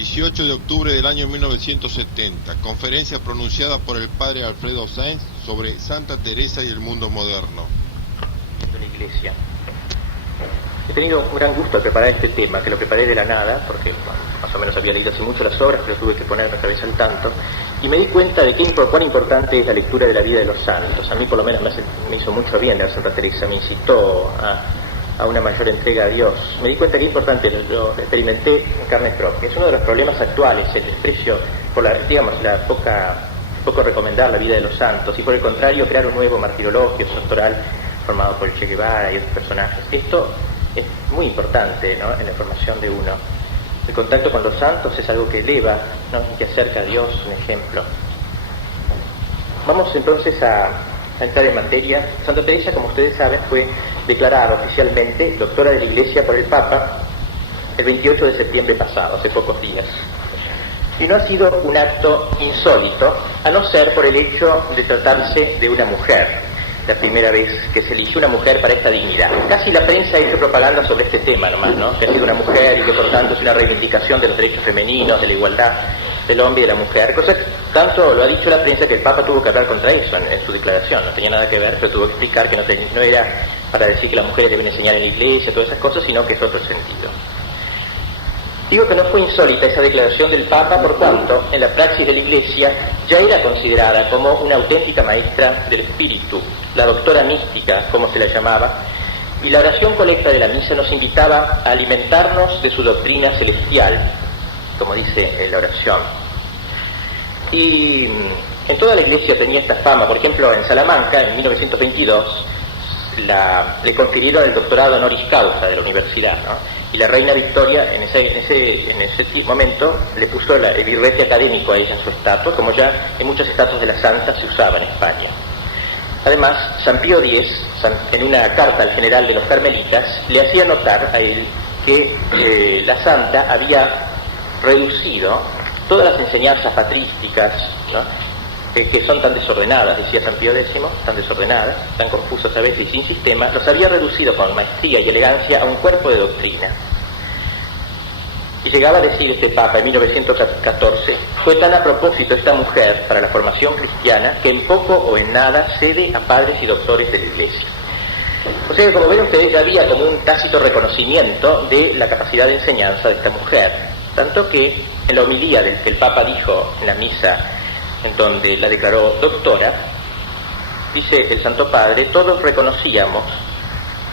18 de octubre del año 1970, conferencia pronunciada por el padre Alfredo Sáenz sobre Santa Teresa y el mundo moderno. La Iglesia. He tenido un gran gusto al preparar este tema, que lo preparé de la nada, porque más o menos había leído hace mucho las obras, pero tuve que ponerme otra vez al tanto, y me di cuenta de cuán importante es la lectura de la vida de los santos. A mí por lo menos me hizo mucho bien leer Santa Teresa, me incitó a una mayor entrega a Dios. Me di cuenta que es importante, lo experimenté en carne propia. Es uno de los problemas actuales, el desprecio por poco recomendar la vida de los santos, y por el contrario crear un nuevo martirologio pastoral formado por el Che Guevara y otros personajes. Esto es muy importante, ¿no?, en la formación de uno. El contacto con los santos es algo que eleva, ¿no?, y que acerca a Dios, un ejemplo. Vamos entonces a entrar en materia. Santa Teresa, como ustedes saben, fue declarada oficialmente doctora de la Iglesia por el Papa el 28 de septiembre pasado, hace pocos días. Y no ha sido un acto insólito, a no ser por el hecho de tratarse de una mujer. La primera vez que se eligió una mujer para esta dignidad. Casi la prensa ha hecho propaganda sobre este tema nomás, ¿no?, que ha sido una mujer y que por tanto es una reivindicación de los derechos femeninos, de la igualdad del hombre y de la mujer. Cosa que tanto lo ha dicho la prensa que el Papa tuvo que hablar contra eso en su declaración. No tenía nada que ver, pero tuvo que explicar que no era para decir que las mujeres deben enseñar en la iglesia, todas esas cosas, sino que es otro sentido. Digo que no fue insólita esa declaración del Papa por cuanto en la praxis de la Iglesia ya era considerada como una auténtica maestra del espíritu, la doctora mística, como se la llamaba, y la oración colecta de la misa nos invitaba a alimentarnos de su doctrina celestial, como dice la oración. Y en toda la Iglesia tenía esta fama. Por ejemplo, en Salamanca, en 1922, le confirieron el doctorado honoris causa de la universidad, ¿no? Y la reina Victoria en ese momento le puso el birrete académico a ella en su estatua, como ya en muchas estatuas de la santa se usaba en España. Además, San Pío X, en una carta al general de los carmelitas, le hacía notar a él que la santa había reducido todas las enseñanzas patrísticas, ¿no?, que son tan desordenadas, decía San Pío X, tan desordenadas, tan confusas a veces y sin sistema, los había reducido con maestría y elegancia a un cuerpo de doctrina. Y llegaba a decir este Papa en 1914, fue tan a propósito esta mujer para la formación cristiana que en poco o en nada cede a padres y doctores de la Iglesia. O sea que, como ven ustedes, ya había como un tácito reconocimiento de la capacidad de enseñanza de esta mujer, tanto que en la homilía que el Papa dijo en la misa en donde la declaró doctora, dice el Santo Padre, todos reconocíamos,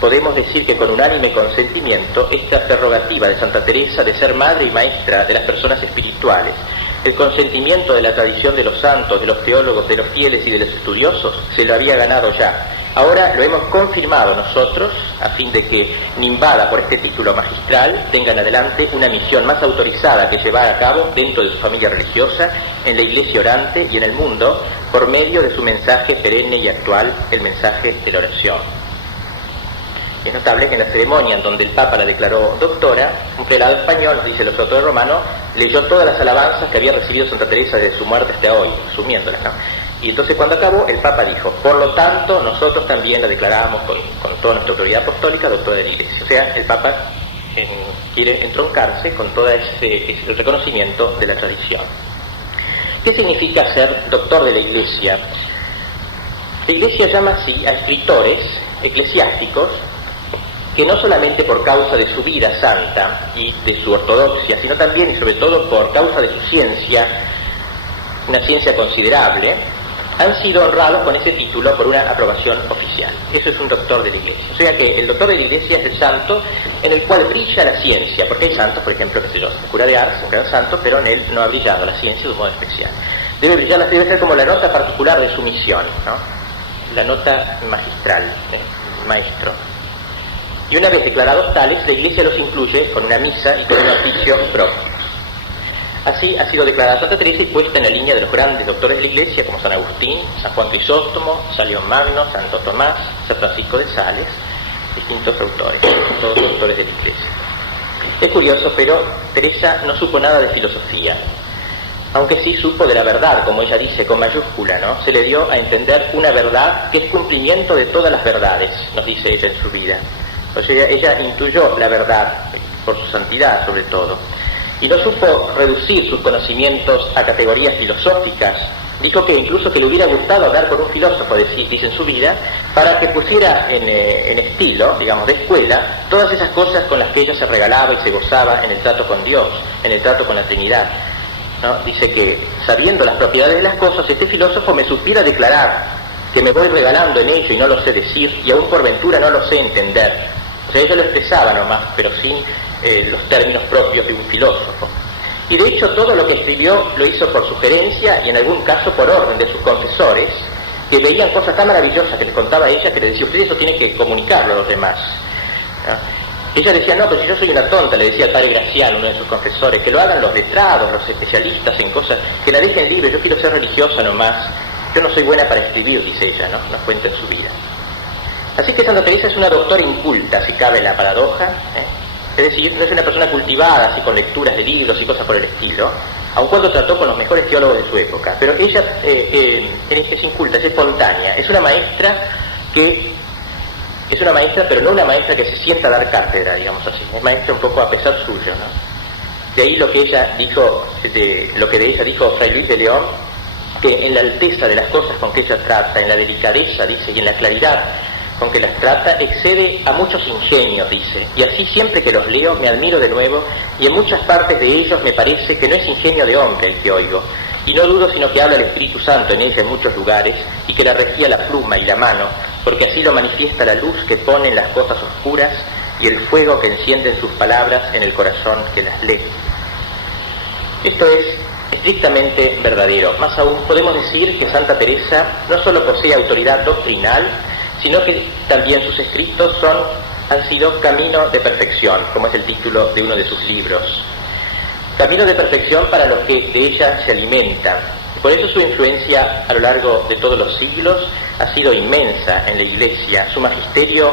podemos decir que con unánime consentimiento, esta prerrogativa de Santa Teresa de ser madre y maestra de las personas espirituales. El consentimiento de la tradición de los santos, de los teólogos, de los fieles y de los estudiosos se lo había ganado ya. Ahora lo hemos confirmado nosotros, a fin de que, nimbada por este título magistral, tengan adelante una misión más autorizada que llevar a cabo dentro de su familia religiosa, en la Iglesia orante y en el mundo, por medio de su mensaje perenne y actual, el mensaje de la oración. Es notable que en la ceremonia en donde el Papa la declaró doctora, un prelado español, dice el Observatorio Romano, leyó todas las alabanzas que había recibido Santa Teresa desde su muerte hasta hoy, resumiéndolas, ¿no? Y entonces cuando acabó, el Papa dijo, por lo tanto, nosotros también la declaramos con toda nuestra autoridad apostólica doctora de la Iglesia. O sea, el Papa quiere entroncarse con todo el reconocimiento de la tradición. ¿Qué significa ser doctor de la Iglesia? La Iglesia llama así a escritores eclesiásticos que no solamente por causa de su vida santa y de su ortodoxia, sino también y sobre todo por causa de su ciencia, una ciencia considerable, han sido honrados con ese título por una aprobación oficial. Eso es un doctor de la Iglesia. O sea que el doctor de la Iglesia es el santo en el cual brilla la ciencia, porque hay santos, por ejemplo, el cura de Ars, un gran santo, pero en él no ha brillado la ciencia de un modo especial. Debe ser como la nota particular de su misión, ¿no?, la nota magistral, maestro. Y una vez declarados tales, la Iglesia los incluye con una misa y con un oficio propio. Así ha sido declarada Santa Teresa y puesta en la línea de los grandes doctores de la Iglesia, como San Agustín, San Juan Crisóstomo, San León Magno, Santo Tomás, San Francisco de Sales, distintos autores, todos doctores de la Iglesia. Es curioso, pero Teresa no supo nada de filosofía, aunque sí supo de la verdad, como ella dice, con mayúscula, ¿no? Se le dio a entender una verdad que es cumplimiento de todas las verdades, nos dice ella en su vida. O sea, ella intuyó la verdad, por su santidad sobre todo. y no supo reducir sus conocimientos a categorías filosóficas. Dijo que incluso que le hubiera gustado hablar con un filósofo, dice en su vida, para que pusiera en estilo, digamos, de escuela, todas esas cosas con las que ella se regalaba y se gozaba en el trato con Dios, en el trato con la Trinidad, ¿no? Dice que, sabiendo las propiedades de las cosas, este filósofo me supiera declarar que me voy regalando en ello y no lo sé decir, y aún por ventura no lo sé entender. O sea, ella lo expresaba nomás, pero sin los términos propios de un filósofo. Y de hecho todo lo que escribió lo hizo por sugerencia y en algún caso por orden de sus confesores, que veían cosas tan maravillosas que les contaba ella, que le decía: usted eso tiene que comunicarlo a los demás, ¿no? Ella decía: no, pero si yo soy una tonta, le decía al padre Graciano, uno de sus confesores, que lo hagan los letrados, los especialistas en cosas, que la dejen libre, yo quiero ser religiosa nomás, yo no soy buena para escribir, dice ella, ¿no? Nos cuenta en su vida. Así que Santa Teresa es una doctora inculta, si cabe la paradoja, Es decir, no es una persona cultivada así con lecturas de libros y cosas por el estilo, aun cuando trató con los mejores teólogos de su época, pero ella es inculta, es espontánea, es una maestra pero no una maestra que se sienta a dar cátedra, digamos así, es maestra un poco a pesar suyo, ¿no? De ahí lo que ella dijo, lo que de ella dijo Fray Luis de León, que en la alteza de las cosas con que ella trata, en la delicadeza, dice, y en la claridad con que las trata, excede a muchos ingenios, dice, y así siempre que los leo me admiro de nuevo, y en muchas partes de ellos me parece que no es ingenio de hombre el que oigo, y no dudo sino que habla el Espíritu Santo en ella en muchos lugares, y que la regía la pluma y la mano, porque así lo manifiesta la luz que pone en las cosas oscuras, y el fuego que enciende en sus palabras en el corazón que las lee. Esto es estrictamente verdadero. Más aún, podemos decir que Santa Teresa no solo posee autoridad doctrinal, sino que también sus escritos han sido camino de perfección, como es el título de uno de sus libros. Camino de perfección para los que de ella se alimentan. Por eso su influencia a lo largo de todos los siglos ha sido inmensa en la Iglesia. Su magisterio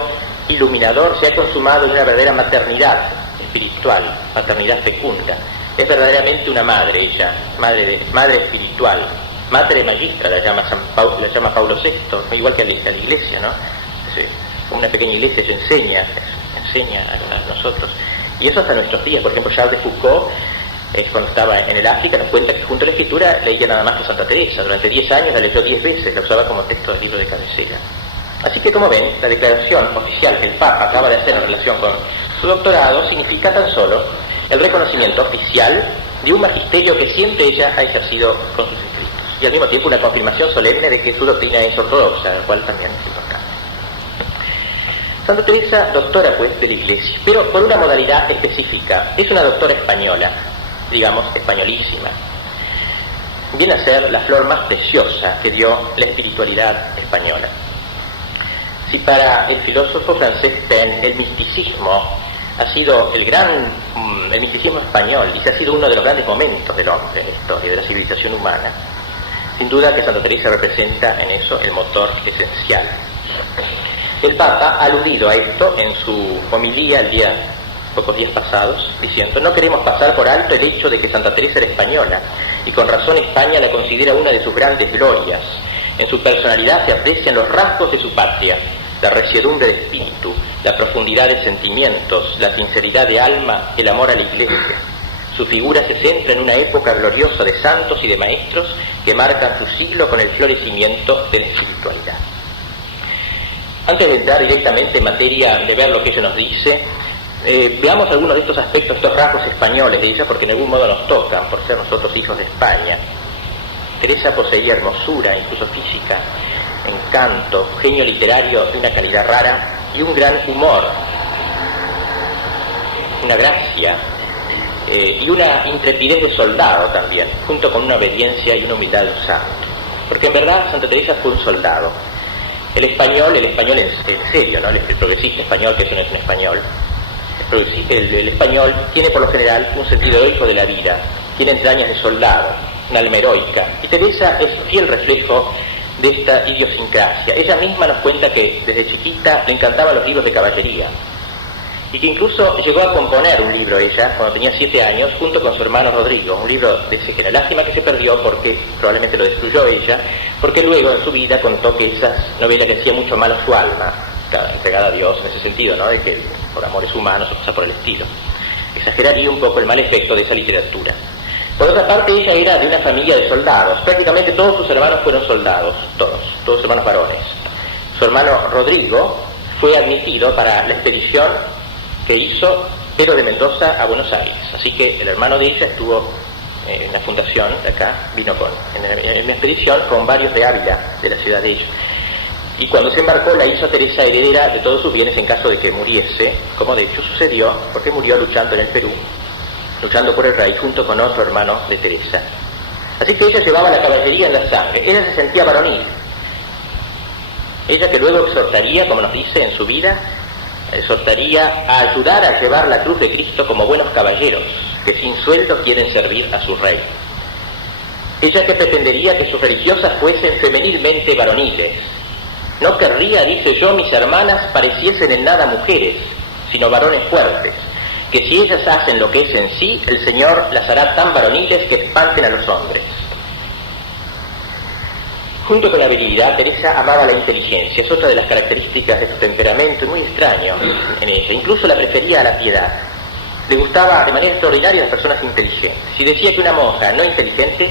iluminador se ha consumado en una verdadera maternidad espiritual, maternidad fecunda. Es verdaderamente una madre ella, madre espiritual. Madre magistra la llama Paulo VI, igual que a la Iglesia, ¿no? Como una pequeña iglesia, ella enseña a nosotros. Y eso hasta nuestros días. Por ejemplo, Charles de Foucault, cuando estaba en el África, nos cuenta que junto a la escritura leía nada más que Santa Teresa. Durante 10 años la leyó 10 veces, la usaba como texto del libro de cabecera. Así que, como ven, la declaración oficial que el Papa acaba de hacer en relación con su doctorado significa tan solo el reconocimiento oficial de un magisterio que siempre ella ha ejercido con sus escritos, y al mismo tiempo una confirmación solemne de que su doctrina es ortodoxa, la cual también es importante. Santa Teresa, doctora pues de la Iglesia, pero por una modalidad específica. Es una doctora española, digamos españolísima. Viene a ser la flor más preciosa que dio la espiritualidad española. Si para el filósofo francés Taine el misticismo ha sido el misticismo español, y se ha sido uno de los grandes momentos del hombre en la historia, de la civilización humana, sin duda que Santa Teresa representa en eso el motor esencial. El Papa ha aludido a esto en su homilía pocos días pasados, diciendo: no queremos pasar por alto el hecho de que Santa Teresa era española, y con razón España la considera una de sus grandes glorias. En su personalidad se aprecian los rasgos de su patria, la resiedumbre de espíritu, la profundidad de sentimientos, la sinceridad de alma, el amor a la Iglesia. Su figura se centra en una época gloriosa de santos y de maestros que marcan su siglo con el florecimiento de la espiritualidad. Antes de entrar directamente en materia de ver lo que ella nos dice, veamos algunos de estos aspectos, estos rasgos españoles de ella, porque en algún modo nos tocan, por ser nosotros hijos de España. Teresa poseía hermosura, incluso física, encanto, genio literario de una calidad rara y un gran humor, una gracia y una intrepidez de soldado también, junto con una obediencia y una humildad de un santo. Porque en verdad Santa Teresa fue un soldado. El español en serio, ¿no? El progresista español, que eso no es un español. El español tiene por lo general un sentido heroico de la vida, tiene entrañas de soldado, un alma heroica. Y Teresa es fiel reflejo de esta idiosincrasia. Ella misma nos cuenta que desde chiquita le encantaban los libros de caballería, y que incluso llegó a componer un libro ella cuando tenía 7 años junto con su hermano Rodrigo, un libro de ese género. Lástima que se perdió, porque probablemente lo destruyó ella, porque luego en su vida contó que esas novelas le hacían mucho mal a su alma, entregada a Dios en ese sentido, ¿no? De que por amores humanos o cosas por el estilo. exageraría un poco el mal efecto de esa literatura. Por otra parte, ella era de una familia de soldados. Prácticamente todos sus hermanos fueron soldados, todos hermanos varones. Su hermano Rodrigo fue admitido para la expedición que hizo Pedro de Mendoza a Buenos Aires. Así que el hermano de ella estuvo en la fundación de acá, vino en la expedición con varios de Ávila, de la ciudad de ella. Y cuando se embarcó la hizo Teresa heredera de todos sus bienes en caso de que muriese, como de hecho sucedió, porque murió luchando en el Perú, luchando por el rey junto con otro hermano de Teresa. Así que ella llevaba la caballería en la sangre, ella se sentía varonil. Ella que luego exhortaría, como nos dice en su vida, exhortaría a ayudar a llevar la cruz de Cristo como buenos caballeros, que sin sueldo quieren servir a su rey. Ella que pretendería que sus religiosas fuesen femenilmente varoniles. No querría, dice yo, mis hermanas pareciesen en nada mujeres, sino varones fuertes, que si ellas hacen lo que es en sí, el Señor las hará tan varoniles que espanten a los hombres. Junto con la virilidad, Teresa amaba la inteligencia, es otra de las características de su temperamento, muy extraño en ella. Incluso la prefería a la piedad. Le gustaba de manera extraordinaria a las personas inteligentes. Y decía que una monja no inteligente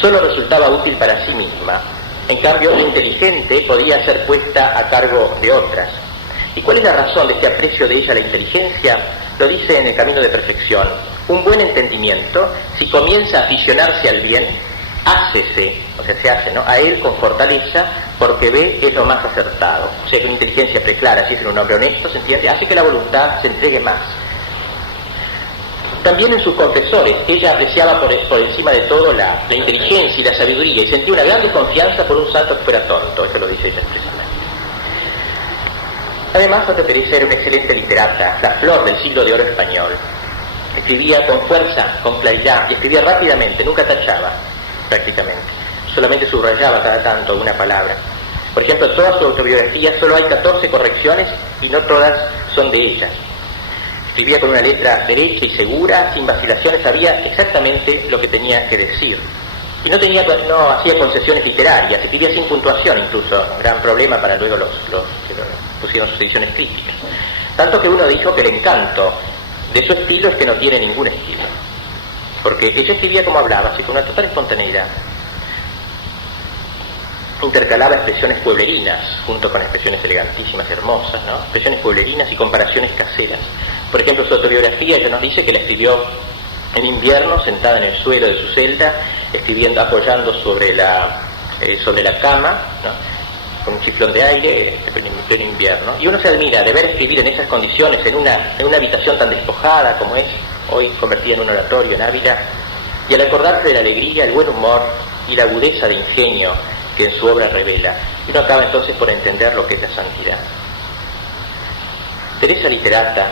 solo resultaba útil para sí misma. En cambio, la inteligente podía ser puesta a cargo de otras. ¿Y cuál es la razón de este aprecio de ella a la inteligencia? Lo dice en El Camino de Perfección. Un buen entendimiento, si comienza a aficionarse al bien, hácese, o sea, se hace, ¿no?, a él con fortaleza, porque ve es lo más acertado. O sea, que una inteligencia preclara, si es un hombre honesto, se entiende, hace que la voluntad se entregue más. También en sus confesores, ella apreciaba por encima de todo la inteligencia y la sabiduría, y sentía una gran desconfianza por un santo que fuera tonto, eso lo dice ella expresamente. Además, Santa Teresa era una excelente literata, la flor del siglo de oro español. Escribía con fuerza, con claridad, y escribía rápidamente, nunca tachaba, prácticamente. Solamente subrayaba cada tanto una palabra. Por ejemplo, en toda su autobiografía solo hay 14 correcciones y no todas son de ella. Escribía con una letra derecha y segura, sin vacilaciones, sabía exactamente lo que tenía que decir. Y no hacía concesiones literarias, escribía sin puntuación incluso, gran problema para luego los que pusieron sus ediciones críticas. Tanto que uno dijo que el encanto de su estilo es que no tiene ningún estilo. Porque ella escribía como hablaba, así con una total espontaneidad. Intercalaba expresiones pueblerinas, junto con expresiones elegantísimas y hermosas, ¿no? Expresiones pueblerinas y comparaciones caseras. Por ejemplo, su autobiografía ella nos dice que la escribió en invierno, sentada en el suelo de su celda, apoyando sobre la cama, ¿no?, con un chiflón de aire, en pleno invierno. Y uno se admira de ver escribir en esas condiciones, en una habitación tan despojada como es hoy convertida en un oratorio en Ávila, y al acordarse de la alegría, el buen humor y la agudeza de ingenio que en su obra revela, uno acaba entonces por entender lo que es la santidad. Teresa literata,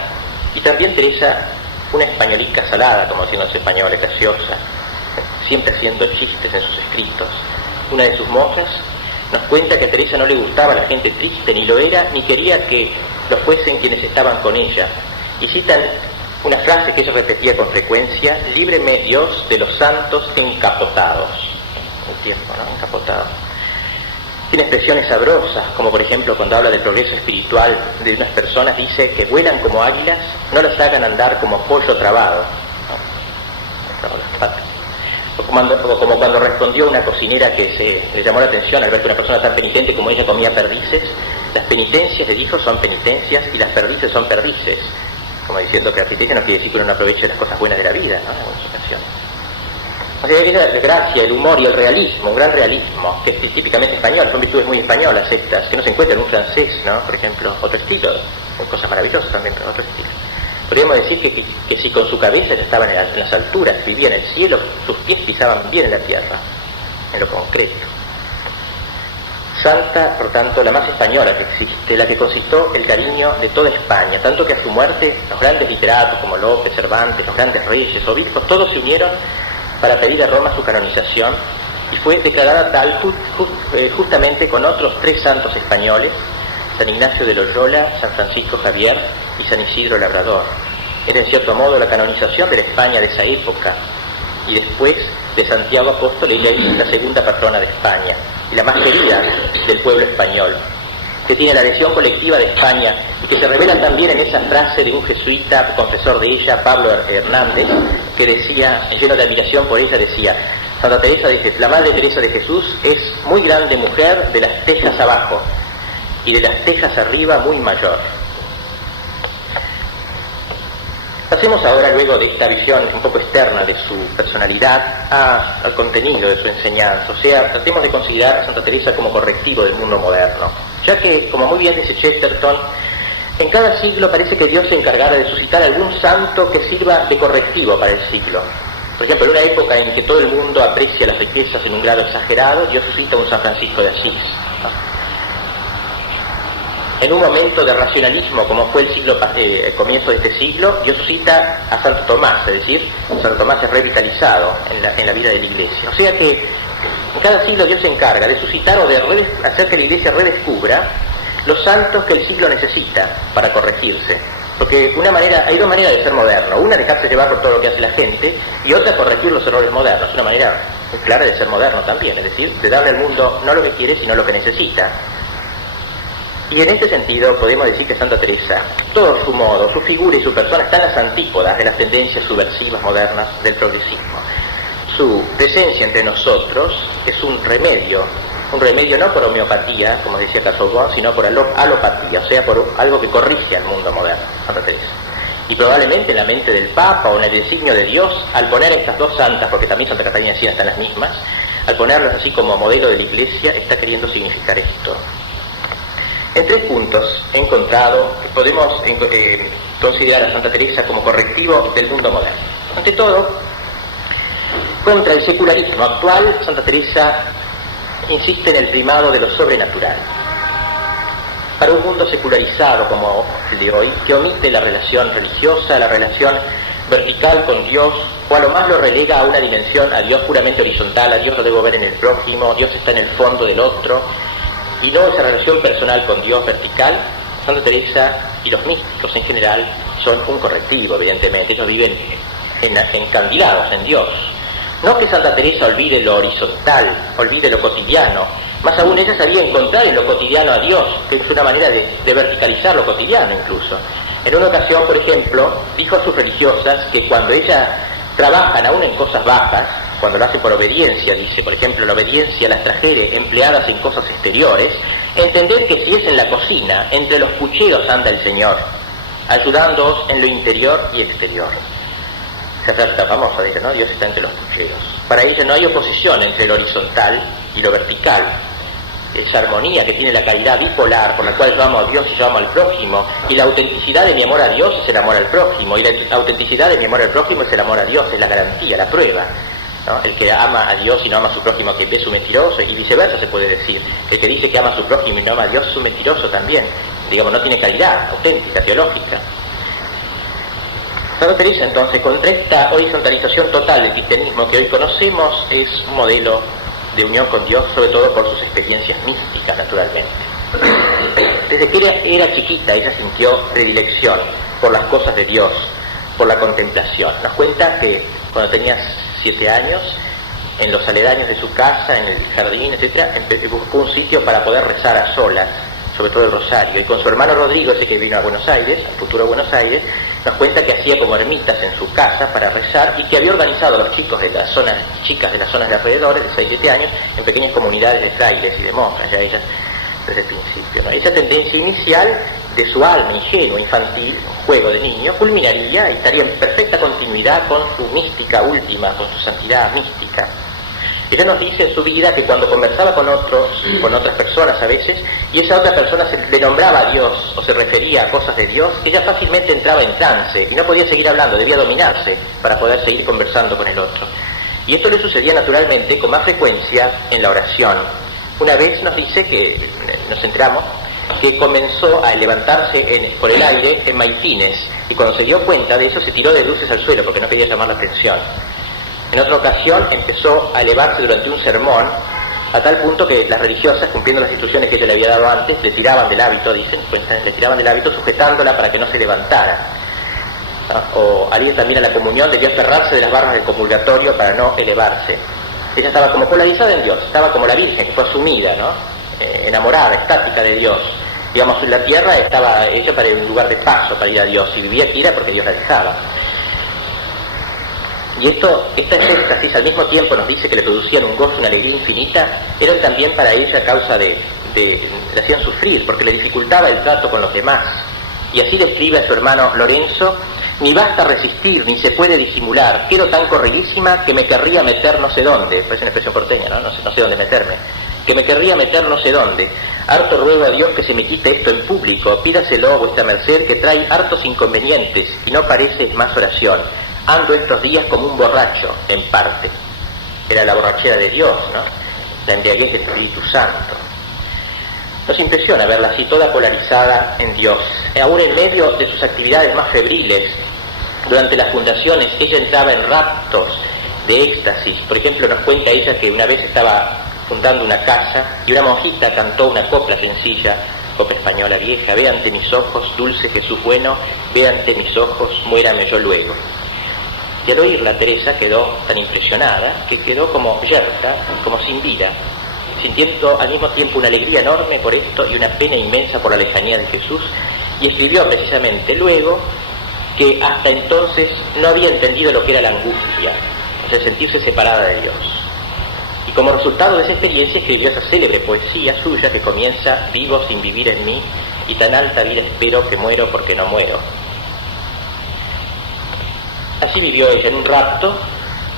y también Teresa una españolica salada, como decían los españoles, graciosa, siempre haciendo chistes en sus escritos. Una de sus monjas nos cuenta que a Teresa no le gustaba la gente triste, ni lo era, ni quería que lo fuesen quienes estaban con ella. Y citan una frase que ella repetía con frecuencia: líbreme Dios de los santos encapotados. Un tiempo, ¿no? Encapotados. Tiene expresiones sabrosas, como por ejemplo cuando habla del progreso espiritual de unas personas, dice que vuelan como águilas, no las hagan andar como pollo trabado. O como cuando respondió una cocinera que le llamó la atención al ver que una persona tan penitente como ella comía perdices. Las penitencias, le dijo, son penitencias y las perdices son perdices. Como diciendo que la penitencia no quiere decir que uno no aproveche las cosas buenas de la vida, ¿no?, en algunas ocasiones. O sea, es la gracia, el humor y el realismo, un gran realismo, que es típicamente español, son virtudes muy españolas estas, que no se encuentran en un francés, ¿no? Por ejemplo, otro estilo, cosas maravillosas también, pero otro estilo. Podríamos decir que si con su cabeza ya estaban en las alturas, vivía en el cielo, sus pies pisaban bien en la tierra, en lo concreto. Santa, por tanto, la más española que existe, la que concitó el cariño de toda España, tanto que a su muerte los grandes literatos como Lope, Cervantes, los grandes reyes, obispos, todos se unieron para pedir a Roma su canonización, y fue declarada tal justamente con otros 3 santos españoles, San Ignacio de Loyola, San Francisco Javier y San Isidro Labrador. Era en cierto modo la canonización de la España de esa época, y después de Santiago Apóstol ella es la segunda patrona de España y la más querida del pueblo español. que tiene la adhesión colectiva de España y que se revela también en esa frase de un jesuita, confesor de ella, Pablo Hernández, que decía, lleno de admiración por ella, decía: Santa Teresa, dice, la Madre Teresa de Jesús es muy grande mujer de las tejas abajo y de las tejas arriba muy mayor. Pasemos ahora, luego de esta visión un poco externa de su personalidad, al contenido de su enseñanza. O sea, tratemos de considerar a Santa Teresa como correctivo del mundo moderno, ya que, como muy bien dice Chesterton, en cada siglo parece que Dios se encargara de suscitar algún santo que sirva de correctivo para el siglo. Por ejemplo, en una época en que todo el mundo aprecia las riquezas en un grado exagerado, Dios suscita un San Francisco de Asís, ¿no? En un momento de racionalismo, como fue el comienzo de este siglo, Dios suscita a Santo Tomás, es decir, Santo Tomás es revitalizado en la vida de la Iglesia. O sea que en cada siglo Dios se encarga de suscitar o de hacer que la Iglesia redescubra los santos que el siglo necesita para corregirse. Porque hay dos maneras de ser moderno. Una, dejarse llevar por todo lo que hace la gente, y otra, corregir los errores modernos. Una manera muy clara de ser moderno también, es decir, de darle al mundo no lo que quiere, sino lo que necesita. Y en este sentido podemos decir que Santa Teresa, todo su modo, su figura y su persona están a las antípodas de las tendencias subversivas modernas del progresismo. Su presencia entre nosotros es un remedio no por homeopatía, como decía Casaubon, sino por alopatía, o sea, por algo que corrige al mundo moderno, Santa Teresa. Y probablemente en la mente del Papa o en el designio de Dios, al poner estas dos santas, porque también Santa Catalina de Siena están las mismas, al ponerlas así como modelo de la Iglesia, está queriendo significar esto. En 3 puntos he encontrado que podemos considerar a Santa Teresa como correctivo del mundo moderno. Ante todo, contra el secularismo actual, Santa Teresa insiste en el primado de lo sobrenatural. Para un mundo secularizado como el de hoy, que omite la relación religiosa, la relación vertical con Dios, o a lo más lo relega a una dimensión, a Dios puramente horizontal, a Dios lo debo ver en el prójimo, Dios está en el fondo del otro, y no esa relación personal con Dios vertical, Santa Teresa y los místicos en general son un correctivo, evidentemente. Ellos viven encandilados en Dios. No que Santa Teresa olvide lo horizontal, olvide lo cotidiano, más aún ella sabía encontrar en lo cotidiano a Dios, que es una manera de verticalizar lo cotidiano incluso. En una ocasión, por ejemplo, dijo a sus religiosas que cuando ellas trabajan aún en cosas bajas, cuando lo hacen por obediencia, dice, por ejemplo, la obediencia las trajere empleadas en cosas exteriores, entender que si es en la cocina, entre los pucheros anda el Señor, ayudándoos en lo interior y exterior. Esa frase está famosa, dice, ¿no? Dios está entre los pucheros. Para ella no hay oposición entre lo horizontal y lo vertical. Esa armonía que tiene la calidad bipolar por la cual yo amo a Dios y yo amo al prójimo, y la autenticidad de mi amor a Dios es el amor al prójimo, y la autenticidad de mi amor al prójimo es el amor a Dios, es la garantía, la prueba, ¿no? El que ama a Dios y no ama a su prójimo, que es un mentiroso, y viceversa se puede decir. El que dice que ama a su prójimo y no ama a Dios es un mentiroso también. Digamos, no tiene calidad auténtica, teológica. Santa Teresa, entonces, contra esta horizontalización total del cristianismo que hoy conocemos, es un modelo de unión con Dios, sobre todo por sus experiencias místicas, naturalmente. Desde que era chiquita, ella sintió predilección por las cosas de Dios, por la contemplación. Nos cuenta que cuando tenía 7 años, en los aledaños de su casa, en el jardín, etc., buscó un sitio para poder rezar a solas, sobre todo el rosario, y con su hermano Rodrigo, ese que vino a Buenos Aires, al futuro Buenos Aires, nos cuenta que hacía como ermitas en su casa para rezar, y que había organizado a los chicos de las zonas, chicas de las zonas de alrededores, de 6-7 años, en pequeñas comunidades de frailes y de monjas, ya ellas desde el principio, ¿no? Esa tendencia inicial de su alma ingenua, infantil, un juego de niño, culminaría y estaría en perfecta continuidad con su mística última, con su santidad mística. Ella nos dice en su vida que cuando conversaba con otras personas a veces, y esa otra persona le nombraba a Dios o se refería a cosas de Dios, ella fácilmente entraba en trance y no podía seguir hablando, debía dominarse para poder seguir conversando con el otro. Y esto le sucedía naturalmente con más frecuencia en la oración. Una vez nos dice que, nos enteramos, que comenzó a levantarse por el aire en maitines, y cuando se dio cuenta de eso se tiró de bruces al suelo porque no quería llamar la atención. En otra ocasión empezó a elevarse durante un sermón, a tal punto que las religiosas, cumpliendo las instrucciones que ella le había dado antes, le tiraban del hábito, dicen, le tiraban del hábito sujetándola para que no se levantara. ¿No? O al ir también a la comunión debía aferrarse de las barras del comulgatorio para no elevarse. Ella estaba como polarizada en Dios, estaba como la Virgen, que fue asumida, ¿no? Enamorada, extática de Dios. Digamos, la tierra estaba hecha para un lugar de paso para ir a Dios, y vivía aquí era porque Dios la dejaba. Y esta éxtasis al mismo tiempo nos dice que le producían un gozo, una alegría infinita, eran también para ella causa le hacían sufrir, porque le dificultaba el trato con los demás. Y así describe a su hermano Lorenzo: ni basta resistir, ni se puede disimular, quiero tan corridísima que me querría meter no sé dónde, pues es una expresión porteña, ¿no? No sé dónde meterme, que me querría meter no sé dónde. Harto ruego a Dios que se me quite esto en público, pídaselo vuestra merced, que trae hartos inconvenientes, y no parece más oración. Ando estos días como un borracho, en parte. Era la borrachera de Dios, ¿no? La embriaguez del Espíritu Santo. Nos impresiona verla así, toda polarizada en Dios. Aún en medio de sus actividades más febriles, durante las fundaciones, ella entraba en raptos de éxtasis. Por ejemplo, nos cuenta ella que una vez estaba fundando una casa y una monjita cantó una copla sencilla, copla española vieja: ve ante mis ojos, dulce Jesús bueno, ve ante mis ojos, muérame yo luego. Y al oírla, Teresa quedó tan impresionada que quedó como yerta, como sin vida, sintiendo al mismo tiempo una alegría enorme por esto y una pena inmensa por la lejanía de Jesús, y escribió precisamente luego que hasta entonces no había entendido lo que era la angustia, o sea, sentirse separada de Dios. Y como resultado de esa experiencia escribió esa célebre poesía suya que comienza: vivo sin vivir en mí, y tan alta vida espero que muero porque no muero. Así vivió ella en un rapto,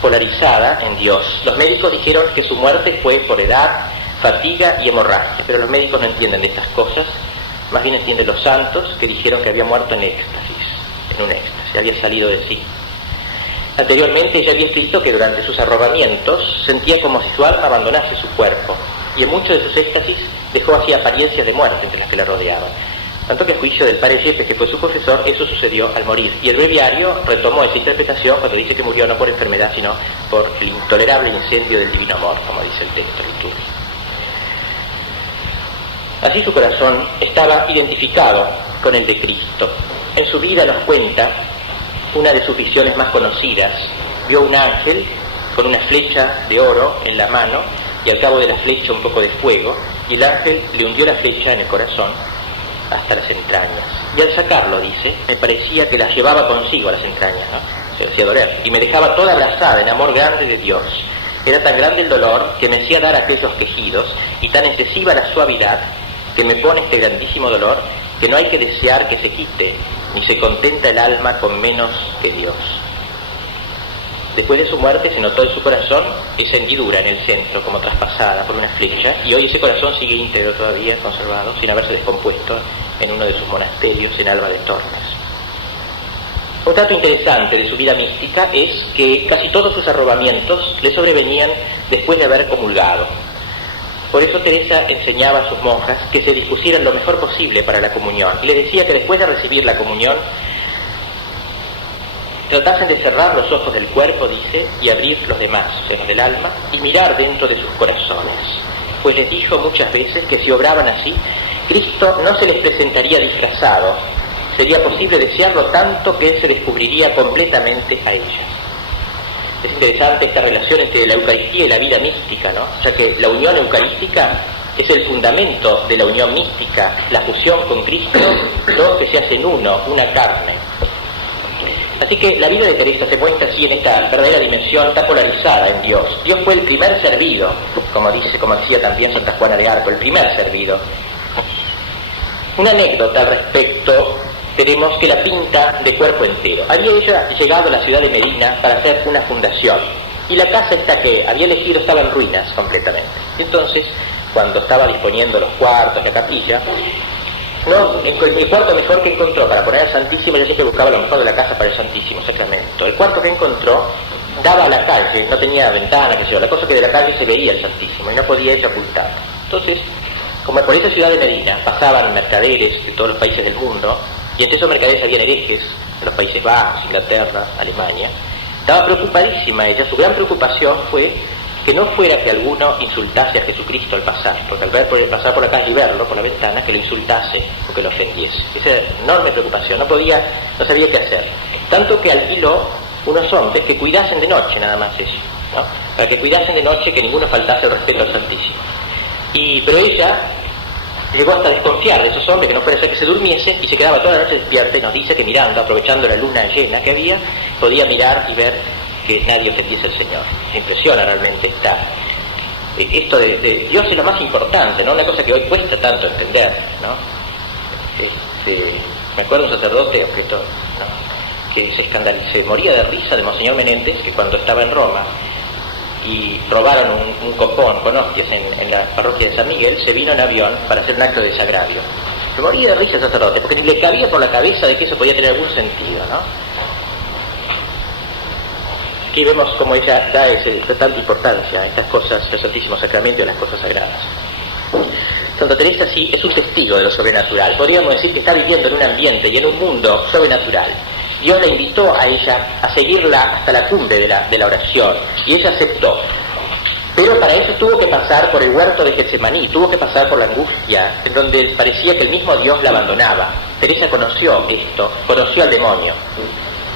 polarizada en Dios. Los médicos dijeron que su muerte fue por edad, fatiga y hemorragia, pero los médicos no entienden de estas cosas, más bien entienden los santos, que dijeron que había muerto en éxtasis, en un éxtasis, había salido de sí. Anteriormente ella había escrito que durante sus arrobamientos sentía como si su alma abandonase su cuerpo, y en muchos de sus éxtasis dejó así apariencias de muerte entre las que la rodeaban. Tanto que a juicio del padre Yepes, que fue su confesor, eso sucedió al morir. Y el breviario retomó esa interpretación cuando dice que murió no por enfermedad, sino por el intolerable incendio del divino amor, como dice el texto litúrgico. Así su corazón estaba identificado con el de Cristo. En su vida, nos cuenta, una de sus visiones más conocidas: vio un ángel con una flecha de oro en la mano, y al cabo de la flecha un poco de fuego, y el ángel le hundió la flecha en el corazón hasta las entrañas. Y al sacarlo, dice, me parecía que las llevaba consigo a las entrañas, ¿no? Se hacía doler, y me dejaba toda abrazada en amor grande de Dios. Era tan grande el dolor que me hacía dar aquellos quejidos, y tan excesiva la suavidad que me pone este grandísimo dolor, que no hay que desear que se quite, ni se contenta el alma con menos que Dios. Después de su muerte se notó en su corazón esa hendidura en el centro, como traspasada por una flecha, y hoy ese corazón sigue íntegro todavía, conservado, sin haberse descompuesto, en uno de sus monasterios en Alba de Tormes. Un dato interesante de su vida mística es que casi todos sus arrobamientos le sobrevenían después de haber comulgado. Por eso Teresa enseñaba a sus monjas que se dispusieran lo mejor posible para la comunión, y le decía que después de recibir la comunión tratasen de cerrar los ojos del cuerpo, dice, y abrir los demás, o sea, los del alma, y mirar dentro de sus corazones. Pues les dijo muchas veces que si obraban así, Cristo no se les presentaría disfrazado. Sería posible desearlo tanto que Él se descubriría completamente a ellas. Es interesante esta relación entre la Eucaristía y la vida mística, ¿no? O sea que la unión eucarística es el fundamento de la unión mística, la fusión con Cristo, dos que se hacen uno, una carne. Así que la vida de Teresa se muestra así en esta verdadera dimensión, está polarizada en Dios. Dios fue el primer servido, como decía también Santa Juana de Arco, el primer servido. Una anécdota al respecto tenemos que la pinta de cuerpo entero. Había ella llegado a la ciudad de Medina para hacer una fundación, y la casa esta que había elegido estaba en ruinas completamente. Entonces, cuando estaba disponiendo los cuartos, la capilla, el cuarto mejor que encontró para poner al Santísimo, ella siempre buscaba lo mejor de la casa para el Santísimo Sacramento. El cuarto que encontró daba a la calle, no tenía ventana, qué sé yo, la cosa que de la calle se veía el Santísimo y no podía ella ocultarlo. Entonces, como por esa ciudad de Medina pasaban mercaderes de todos los países del mundo, y entre esos mercaderes habían herejes de los Países Bajos, Inglaterra, Alemania, estaba preocupadísima ella. Su gran preocupación fue que no fuera que alguno insultase a Jesucristo al pasar, porque al pasar por la calle y verlo por la ventana, que lo insultase o que lo ofendiese. Esa enorme preocupación, no sabía qué hacer. Tanto que alquiló unos hombres que cuidasen de noche, nada más eso, ¿no? Para que cuidasen de noche, que ninguno faltase el respeto al Santísimo. Pero ella Llegó hasta desconfiar de esos hombres, que no fuera a ser que se durmiesen, y se quedaba toda la noche despierta, y nos dice que mirando, aprovechando la luna llena que había, podía mirar y ver que nadie ofendiese al Señor. Me impresiona realmente esto de Dios es lo más importante, ¿no? Una cosa que hoy cuesta tanto entender, ¿no? Me acuerdo de un sacerdote objetor, ¿no? Que se moría de risa de Monseñor Menéndez, que cuando estaba en Roma y robaron un copón con hostias en la parroquia de San Miguel, se vino en avión para hacer un acto de desagravio. Se moría de risa el sacerdote, porque ni le cabía por la cabeza de que eso podía tener algún sentido, ¿no? Aquí vemos cómo ella da tanta importancia a estas cosas, al Santísimo Sacramento y a las cosas sagradas. Santa Teresa sí es un testigo de lo sobrenatural. Podríamos decir que está viviendo en un ambiente y en un mundo sobrenatural. Dios la invitó a ella a seguirla hasta la cumbre de la oración, y ella aceptó. Pero para eso tuvo que pasar por el huerto de Getsemaní, tuvo que pasar por la angustia, en donde parecía que el mismo Dios la abandonaba. Teresa conoció esto, conoció al demonio.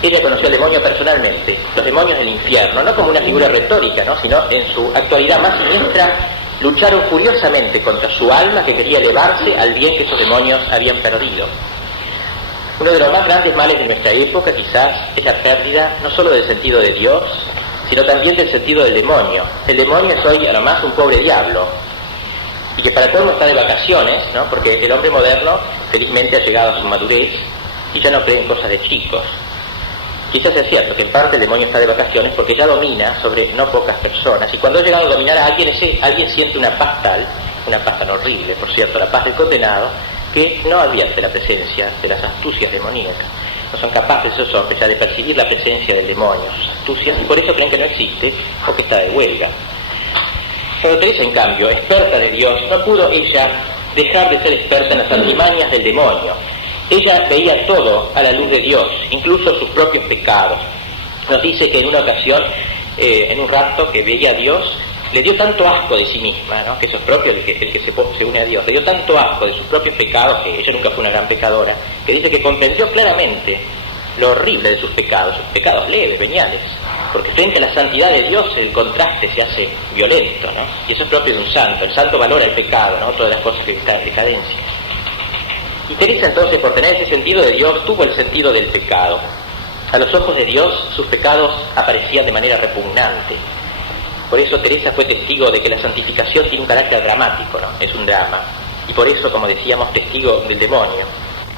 Ella conoció al demonio personalmente, los demonios del infierno, no como una figura retórica, ¿no? Sino en su actualidad más siniestra, lucharon furiosamente contra su alma, que quería elevarse al bien que esos demonios habían perdido. Uno de los más grandes males de nuestra época quizás es la pérdida no solo del sentido de Dios, sino también del sentido del demonio. El demonio es hoy a lo más un pobre diablo, y que para colmo está de vacaciones, ¿no? Porque el hombre moderno felizmente ha llegado a su madurez y ya no cree en cosas de chicos. Quizás es cierto que en parte el demonio está de vacaciones porque ya domina sobre no pocas personas, y cuando ha llegado a dominar a alguien, alguien siente una paz tal, una paz tan horrible, por cierto, la paz del condenado, que no advierte la presencia de las astucias demoníacas. No son capaces esos hombres ya de percibir la presencia del demonio, sus astucias, y por eso creen que no existe o que está de huelga. Santa Teresa, en cambio, experta de Dios, no pudo ella dejar de ser experta en las artimañas del demonio. Ella veía todo a la luz de Dios, incluso sus propios pecados. Nos dice que en una ocasión, en un rapto que veía a Dios, le dio tanto asco de sí misma, ¿no? Que eso es propio el que se une a Dios. Le dio tanto asco de sus propios pecados, que ella nunca fue una gran pecadora, que dice que comprendió claramente lo horrible de sus pecados leves, veniales, porque frente a la santidad de Dios el contraste se hace violento, ¿no? Y eso es propio de un santo. El santo valora el pecado, ¿no? Todas las cosas que están en decadencia. Y Teresa entonces, por tener ese sentido de Dios, tuvo el sentido del pecado. A los ojos de Dios sus pecados aparecían de manera repugnante. Por eso Teresa fue testigo de que la santificación tiene un carácter dramático, ¿no? Es un drama. Y por eso, como decíamos, testigo del demonio.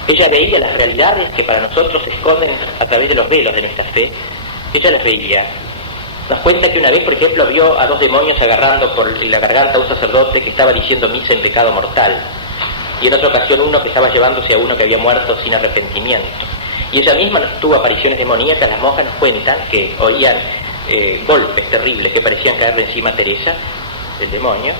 Ella veía las realidades que para nosotros se esconden a través de los velos de nuestra fe. Ella las veía. Nos cuenta que una vez, por ejemplo, vio a dos demonios agarrando por la garganta a un sacerdote que estaba diciendo misa en pecado mortal. Y en otra ocasión uno que estaba llevándose a uno que había muerto sin arrepentimiento. Y ella misma tuvo apariciones demoníacas. Las monjas nos cuentan que oían golpes terribles que parecían caerle encima a Teresa, el demonio,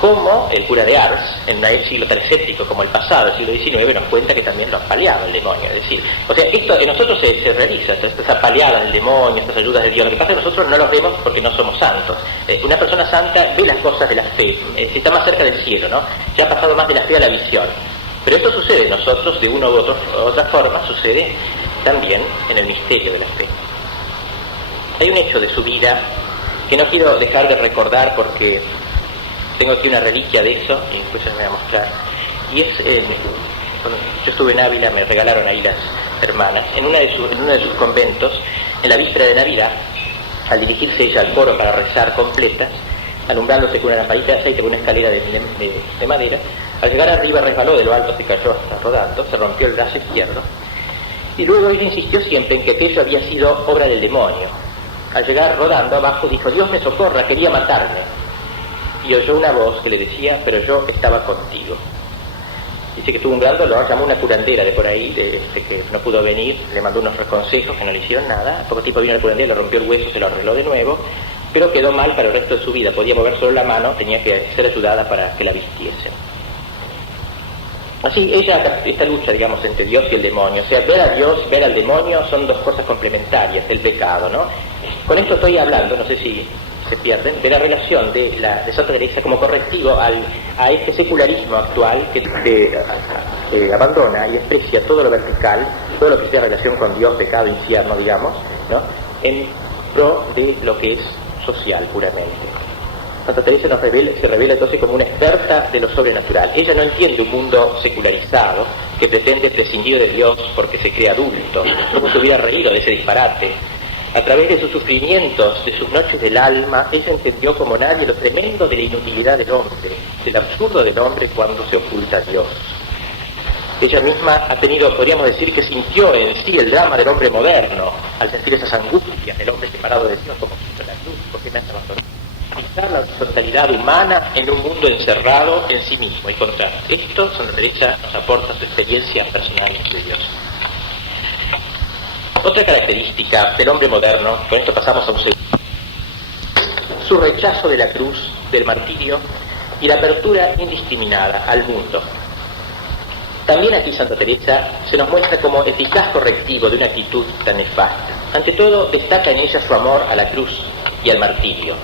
como el cura de Ars, en un siglo tan escéptico como el pasado, el siglo XIX, nos cuenta que también lo apaleaba el demonio. Es decir, o sea, esto en nosotros se realiza, estas apaleadas del demonio, estas ayudas de Dios. Lo que pasa es que nosotros no los vemos porque no somos santos. Una persona santa ve las cosas de la fe, está más cerca del cielo, ¿no? Ya ha pasado más de la fe a la visión. Pero esto sucede en nosotros de una u otra forma, sucede también en el misterio de la fe. Hay un hecho de su vida que no quiero dejar de recordar porque tengo aquí una reliquia de eso, y después se me voy a mostrar. Y es, cuando yo estuve en Ávila, me regalaron ahí las hermanas, en uno de sus conventos, en la víspera de Navidad, al dirigirse ella al coro para rezar completas, alumbrándose con una lamparita de aceite con una escalera de madera, al llegar arriba resbaló de lo alto, se cayó hasta rodando, se rompió el brazo izquierdo, y luego ella insistió siempre en que aquello había sido obra del demonio. Al llegar rodando abajo dijo: Dios me socorra, quería matarme. Y oyó una voz que le decía: pero yo estaba contigo. Dice que tuvo un gran dolor, llamó a una curandera de por ahí, que no pudo venir, le mandó unos consejos que no le hicieron nada. A poco tiempo vino la curandera, le rompió el hueso, se lo arregló de nuevo, pero quedó mal para el resto de su vida. Podía mover solo la mano, tenía que ser ayudada para que la vistiesen. Así, esta lucha, digamos, entre Dios y el demonio, o sea, ver a Dios, ver al demonio, son dos cosas complementarias del pecado, ¿no? Con esto estoy hablando, no sé si se pierden, de la relación de Santa Teresa como correctivo a este secularismo actual que abandona y desprecia todo lo vertical, todo lo que sea relación con Dios, pecado, infierno, digamos, ¿no? En pro de lo que es social puramente. Santa Teresa se revela entonces como una experta de lo sobrenatural. Ella no entiende un mundo secularizado que pretende prescindir de Dios porque se cree adulto. ¿Cómo se hubiera reído de ese disparate? A través de sus sufrimientos, de sus noches del alma, ella entendió como nadie lo tremendo de la inutilidad del hombre, del absurdo del hombre cuando se oculta a Dios. Ella misma ha tenido, podríamos decir, que sintió en sí el drama del hombre moderno, al sentir esas angustias del hombre separado de Dios, como Cristo en la cruz, porque me has abandonado. Analizar la totalidad humana en un mundo encerrado en sí mismo y contra esto, Santa Teresa nos aporta su experiencia personal de Dios. Otra característica del hombre moderno, con esto pasamos a un segundo, su rechazo de la cruz, del martirio y la apertura indiscriminada al mundo. También aquí Santa Teresa se nos muestra como eficaz correctivo de una actitud tan nefasta. Ante todo, destaca en ella su amor a la cruz y al martirio.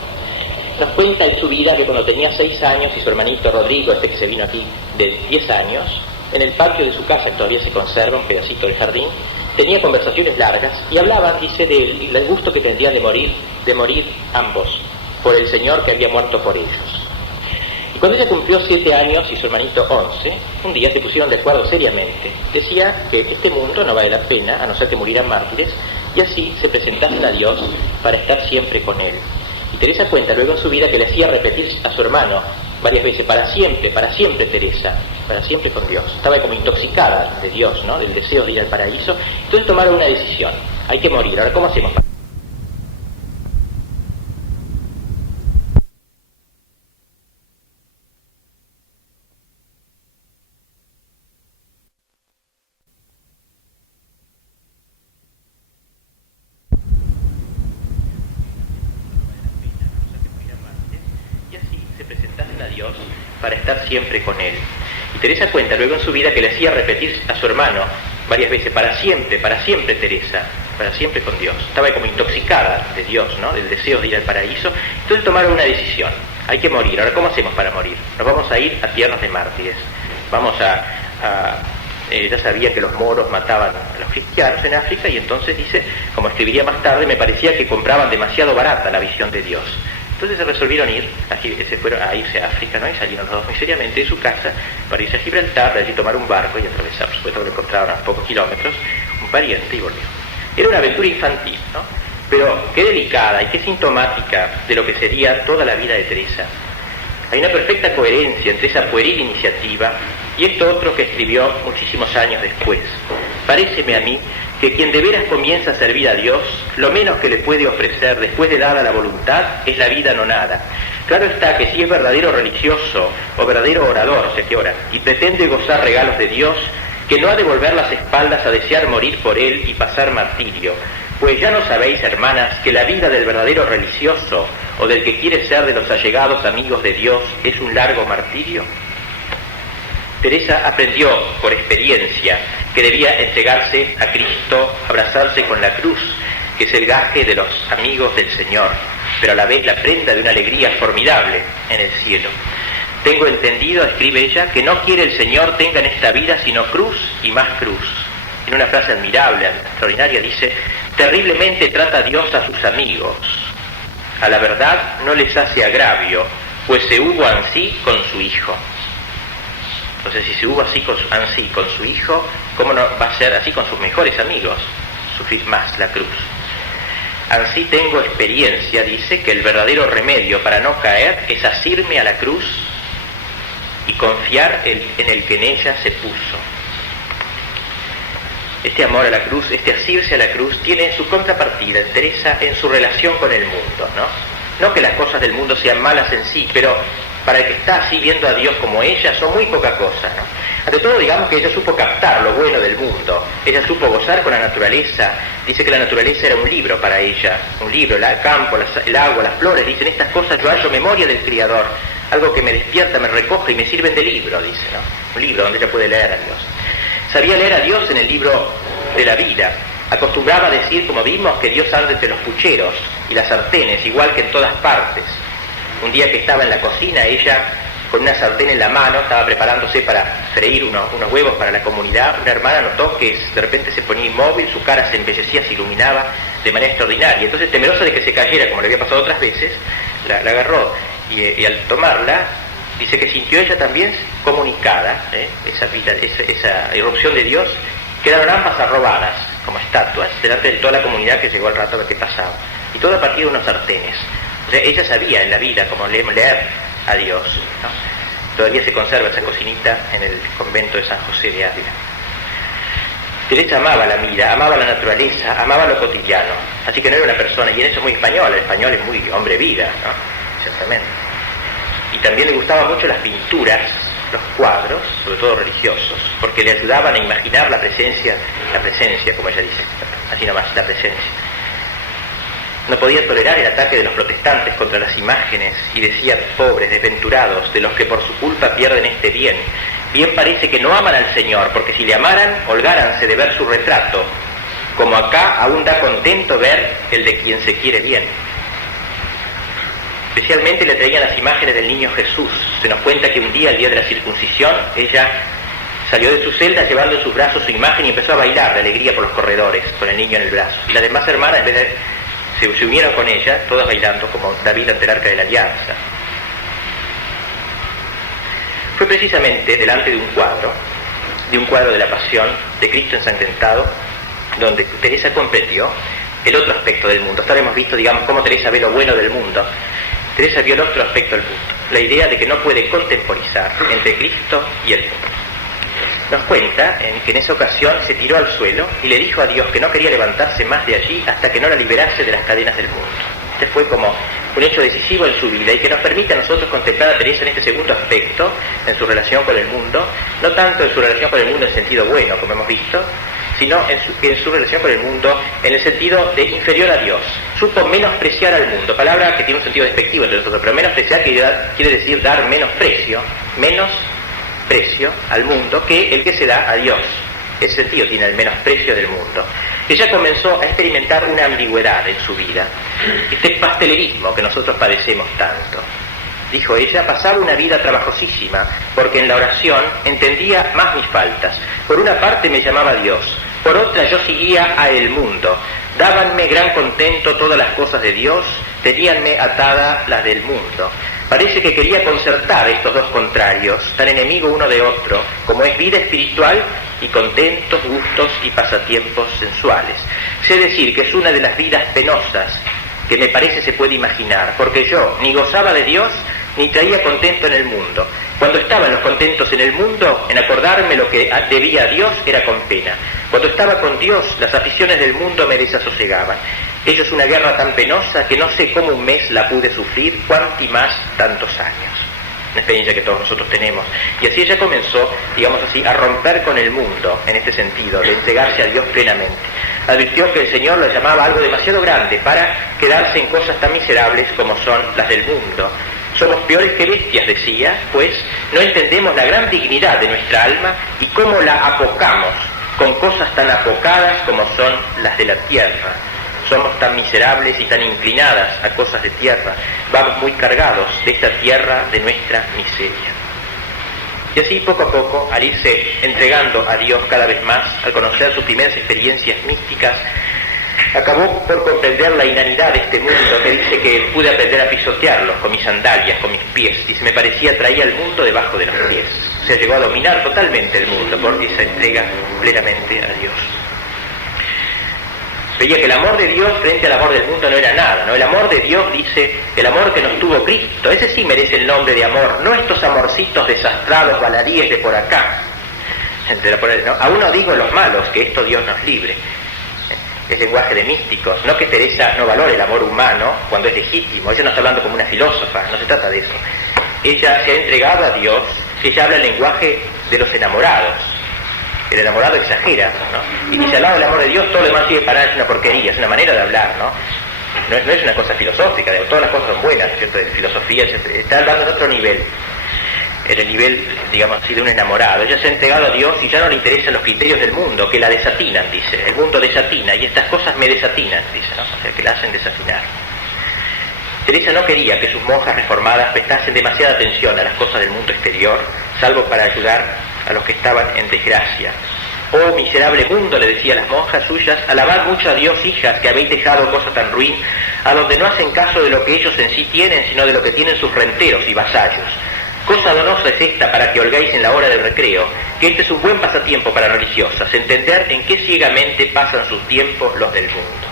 Nos cuenta en su vida que cuando tenía 6 años y su hermanito Rodrigo, que se vino aquí de 10 años, en el patio de su casa, que todavía se conserva, un pedacito del jardín, tenía conversaciones largas y hablaban, dice, del gusto que tendrían de morir ambos, por el Señor que había muerto por ellos. Y cuando ella cumplió 7 años y su hermanito 11, un día se pusieron de acuerdo seriamente. Decía que este mundo no vale la pena, a no ser que murieran mártires, y así se presentasen a Dios para estar siempre con Él. Y Teresa cuenta luego en su vida que le hacía repetir a su hermano varias veces, para siempre Teresa, para siempre con Dios. Estaba como intoxicada de Dios, ¿no? Del deseo de ir al paraíso. Entonces tomaron una decisión, hay que morir. Ahora, ¿cómo hacemos? Para estar siempre con Él. Y Teresa cuenta luego en su vida que le hacía repetir a su hermano varias veces, para siempre Teresa, para siempre con Dios. Estaba como intoxicada de Dios, ¿no? Del deseo de ir al paraíso. Entonces tomaron una decisión, hay que morir. Ahora, ¿cómo hacemos para morir? Nos vamos a ir a tierras de mártires. Vamos ella sabía que los moros mataban a los cristianos en África y entonces dice, como escribiría más tarde, me parecía que compraban demasiado barata la visión de Dios. Entonces se resolvieron se fueron a irse a África, ¿no? Y salieron los dos muy seriamente de su casa para irse a Gibraltar, de allí tomar un barco y atravesar, por supuesto que lo encontraron a pocos kilómetros, un pariente y volvió. Era una aventura infantil, ¿no? Pero qué delicada y qué sintomática de lo que sería toda la vida de Teresa. Hay una perfecta coherencia entre esa pueril iniciativa y esto otro que escribió muchísimos años después. Paréceme a mí que quien de veras comienza a servir a Dios, lo menos que le puede ofrecer después de dada la voluntad es la vida no nada. Claro está que si es verdadero religioso o verdadero orador, que ora, y pretende gozar regalos de Dios, que no ha de volver las espaldas a desear morir por él y pasar martirio, pues ya no sabéis, hermanas, que la vida del verdadero religioso o del que quiere ser de los allegados amigos de Dios es un largo martirio. Teresa aprendió por experiencia que debía entregarse a Cristo, abrazarse con la cruz, que es el gaje de los amigos del Señor, pero a la vez la prenda de una alegría formidable en el cielo. Tengo entendido, escribe ella, que no quiere el Señor tenga en esta vida sino cruz y más cruz. En una frase admirable, extraordinaria, dice, terriblemente trata Dios a sus amigos. A la verdad no les hace agravio, pues se hubo ansí con su Hijo. Entonces, si se hubo así con su Hijo, ¿cómo no va a ser así con sus mejores amigos? Sufrir más la cruz. Ansí tengo experiencia, dice, que el verdadero remedio para no caer es asirme a la cruz y confiar en el que en ella se puso. Este amor a la cruz, este asirse a la cruz, tiene su contrapartida en Teresa en su relación con el mundo, ¿no? No que las cosas del mundo sean malas en sí, pero para el que está así viendo a Dios como ella, son muy poca cosa, ¿no? Ante todo, digamos que ella supo captar lo bueno del mundo, ella supo gozar con la naturaleza, dice que la naturaleza era un libro para ella, un libro, el campo, el agua, las flores, dicen estas cosas yo hallo memoria del Criador, algo que me despierta, me recoge y me sirven de libro, dice, ¿no? Un libro donde ella puede leer a Dios. Sabía leer a Dios en el libro de la vida, acostumbraba a decir, como vimos, que Dios anda entre los pucheros y las sartenes, igual que en todas partes. Un día que estaba en la cocina, ella con una sartén en la mano estaba preparándose para freír unos huevos para la comunidad. Una hermana notó que de repente se ponía inmóvil, su cara se embellecía, se iluminaba de manera extraordinaria. Entonces, temerosa de que se cayera, como le había pasado otras veces, la agarró y al tomarla, dice que sintió ella también comunicada, esa irrupción de Dios. Quedaron ambas arrobadas como estatuas delante de toda la comunidad que llegó al rato a ver qué pasaba, y todo a partir de unos sartenes. O sea, ella sabía en la vida cómo leer a Dios, ¿no? Todavía se conserva esa cocinita en el convento de San José de Ávila. Teresa amaba la vida, amaba la naturaleza, amaba lo cotidiano, así que no era una persona, y en eso es muy español, el español es muy hombre vida, ¿no? Ciertamente. Y también le gustaban mucho las pinturas, los cuadros, sobre todo religiosos, porque le ayudaban a imaginar la presencia, como ella dice, así nomás, la presencia. No podía tolerar el ataque de los protestantes contra las imágenes y decía: pobres, desventurados, de los que por su culpa pierden este bien. Bien parece que no aman al Señor, porque si le amaran, holgáranse de ver su retrato, como acá aún da contento ver el de quien se quiere bien. Especialmente le traían las imágenes del niño Jesús. Se nos cuenta que un día, el día de la circuncisión, ella salió de su celda llevando en sus brazos su imagen y empezó a bailar de alegría por los corredores, con el niño en el brazo. Y las demás hermanas, en vez de se unieron con ella, todas bailando como David ante el arca de la alianza. Fue precisamente delante de un cuadro de la pasión de Cristo ensangrentado, donde Teresa comprendió el otro aspecto del mundo. Hasta ahora hemos visto, digamos, cómo Teresa ve lo bueno del mundo. Teresa vio el otro aspecto del mundo, la idea de que no puede contemporizar entre Cristo y el mundo. Nos cuenta que en esa ocasión se tiró al suelo y le dijo a Dios que no quería levantarse más de allí hasta que no la liberase de las cadenas del mundo. Este fue como un hecho decisivo en su vida y que nos permite a nosotros contemplar a Teresa en este segundo aspecto, en su relación con el mundo, no tanto en su relación con el mundo en sentido bueno, como hemos visto, sino en su relación con el mundo en el sentido de inferior a Dios. Supo menospreciar al mundo, palabra que tiene un sentido despectivo entre nosotros, pero menospreciar quiere decir dar menos precio al mundo que el que se da a Dios. Ese sentido tiene el menosprecio del mundo. Ella comenzó a experimentar una ambigüedad en su vida, este pastelerismo que nosotros padecemos tanto. Dijo ella: pasaba una vida trabajosísima, porque en la oración entendía más mis faltas. Por una parte me llamaba Dios, por otra yo seguía a el mundo. Dábanme gran contento todas las cosas de Dios, teníanme atada las del mundo. Parece que quería concertar estos dos contrarios, tan enemigo uno de otro, como es vida espiritual y contentos, gustos y pasatiempos sensuales. Sé decir que es una de las vidas penosas que me parece se puede imaginar, porque yo ni gozaba de Dios ni traía contento en el mundo. Cuando estaban los contentos en el mundo, en acordarme lo que debía a Dios era con pena. Cuando estaba con Dios, las aficiones del mundo me desasosegaban. Ello es una guerra tan penosa que no sé cómo un mes la pude sufrir, cuanti más tantos años. Una experiencia que todos nosotros tenemos. Y así ella comenzó, digamos así, a romper con el mundo, en este sentido, de entregarse a Dios plenamente. Advirtió que el Señor lo llamaba algo demasiado grande para quedarse en cosas tan miserables como son las del mundo. Somos peores que bestias, decía, pues no entendemos la gran dignidad de nuestra alma y cómo la apocamos con cosas tan apocadas como son las de la tierra. Somos tan miserables y tan inclinadas a cosas de tierra. Vamos muy cargados de esta tierra de nuestra miseria. Y así, poco a poco, al irse entregando a Dios cada vez más, al conocer sus primeras experiencias místicas, acabó por comprender la inanidad de este mundo, que dice que pude aprender a pisotearlo con mis sandalias, con mis pies. Dice, me parecía traía el mundo debajo de los pies. O sea, llegó a dominar totalmente el mundo por esa entrega plenamente a Dios. Veía que el amor de Dios frente al amor del mundo no era nada, ¿no? El amor de Dios, dice, el amor que nos tuvo Cristo, ese sí merece el nombre de amor, no estos amorcitos desastrados baladíes de por acá. ¿No? Aún no digo los malos, que esto Dios nos libre. Es lenguaje de místicos, no que Teresa no valore el amor humano cuando es legítimo. Ella no está hablando como una filósofa, no se trata de eso. Ella se ha entregado a Dios, ella habla el lenguaje de los enamorados. El enamorado exagera, ¿no? Y dice, al lado del amor de Dios, todo lo demás sigue para es una porquería, es una manera de hablar, ¿no? No es una cosa filosófica, todas las cosas son buenas, ¿cierto? De filosofía, está hablando en otro nivel. En el nivel, digamos así, de un enamorado. Ella se ha entregado a Dios y ya no le interesan los criterios del mundo, que la desatinan, dice. El mundo desatina y estas cosas me desatinan, dice, ¿no? O sea, que la hacen desatinar. Teresa no quería que sus monjas reformadas prestasen demasiada atención a las cosas del mundo exterior, salvo para ayudar a los que estaban en desgracia. Oh miserable mundo, le decía a las monjas suyas, alabad mucho a Dios, hijas, que habéis dejado cosa tan ruin, a donde no hacen caso de lo que ellos en sí tienen, sino de lo que tienen sus renteros y vasallos. Cosa donosa es esta para que holgáis en la hora del recreo, que este es un buen pasatiempo para religiosas, entender en qué ciegamente pasan sus tiempos los del mundo.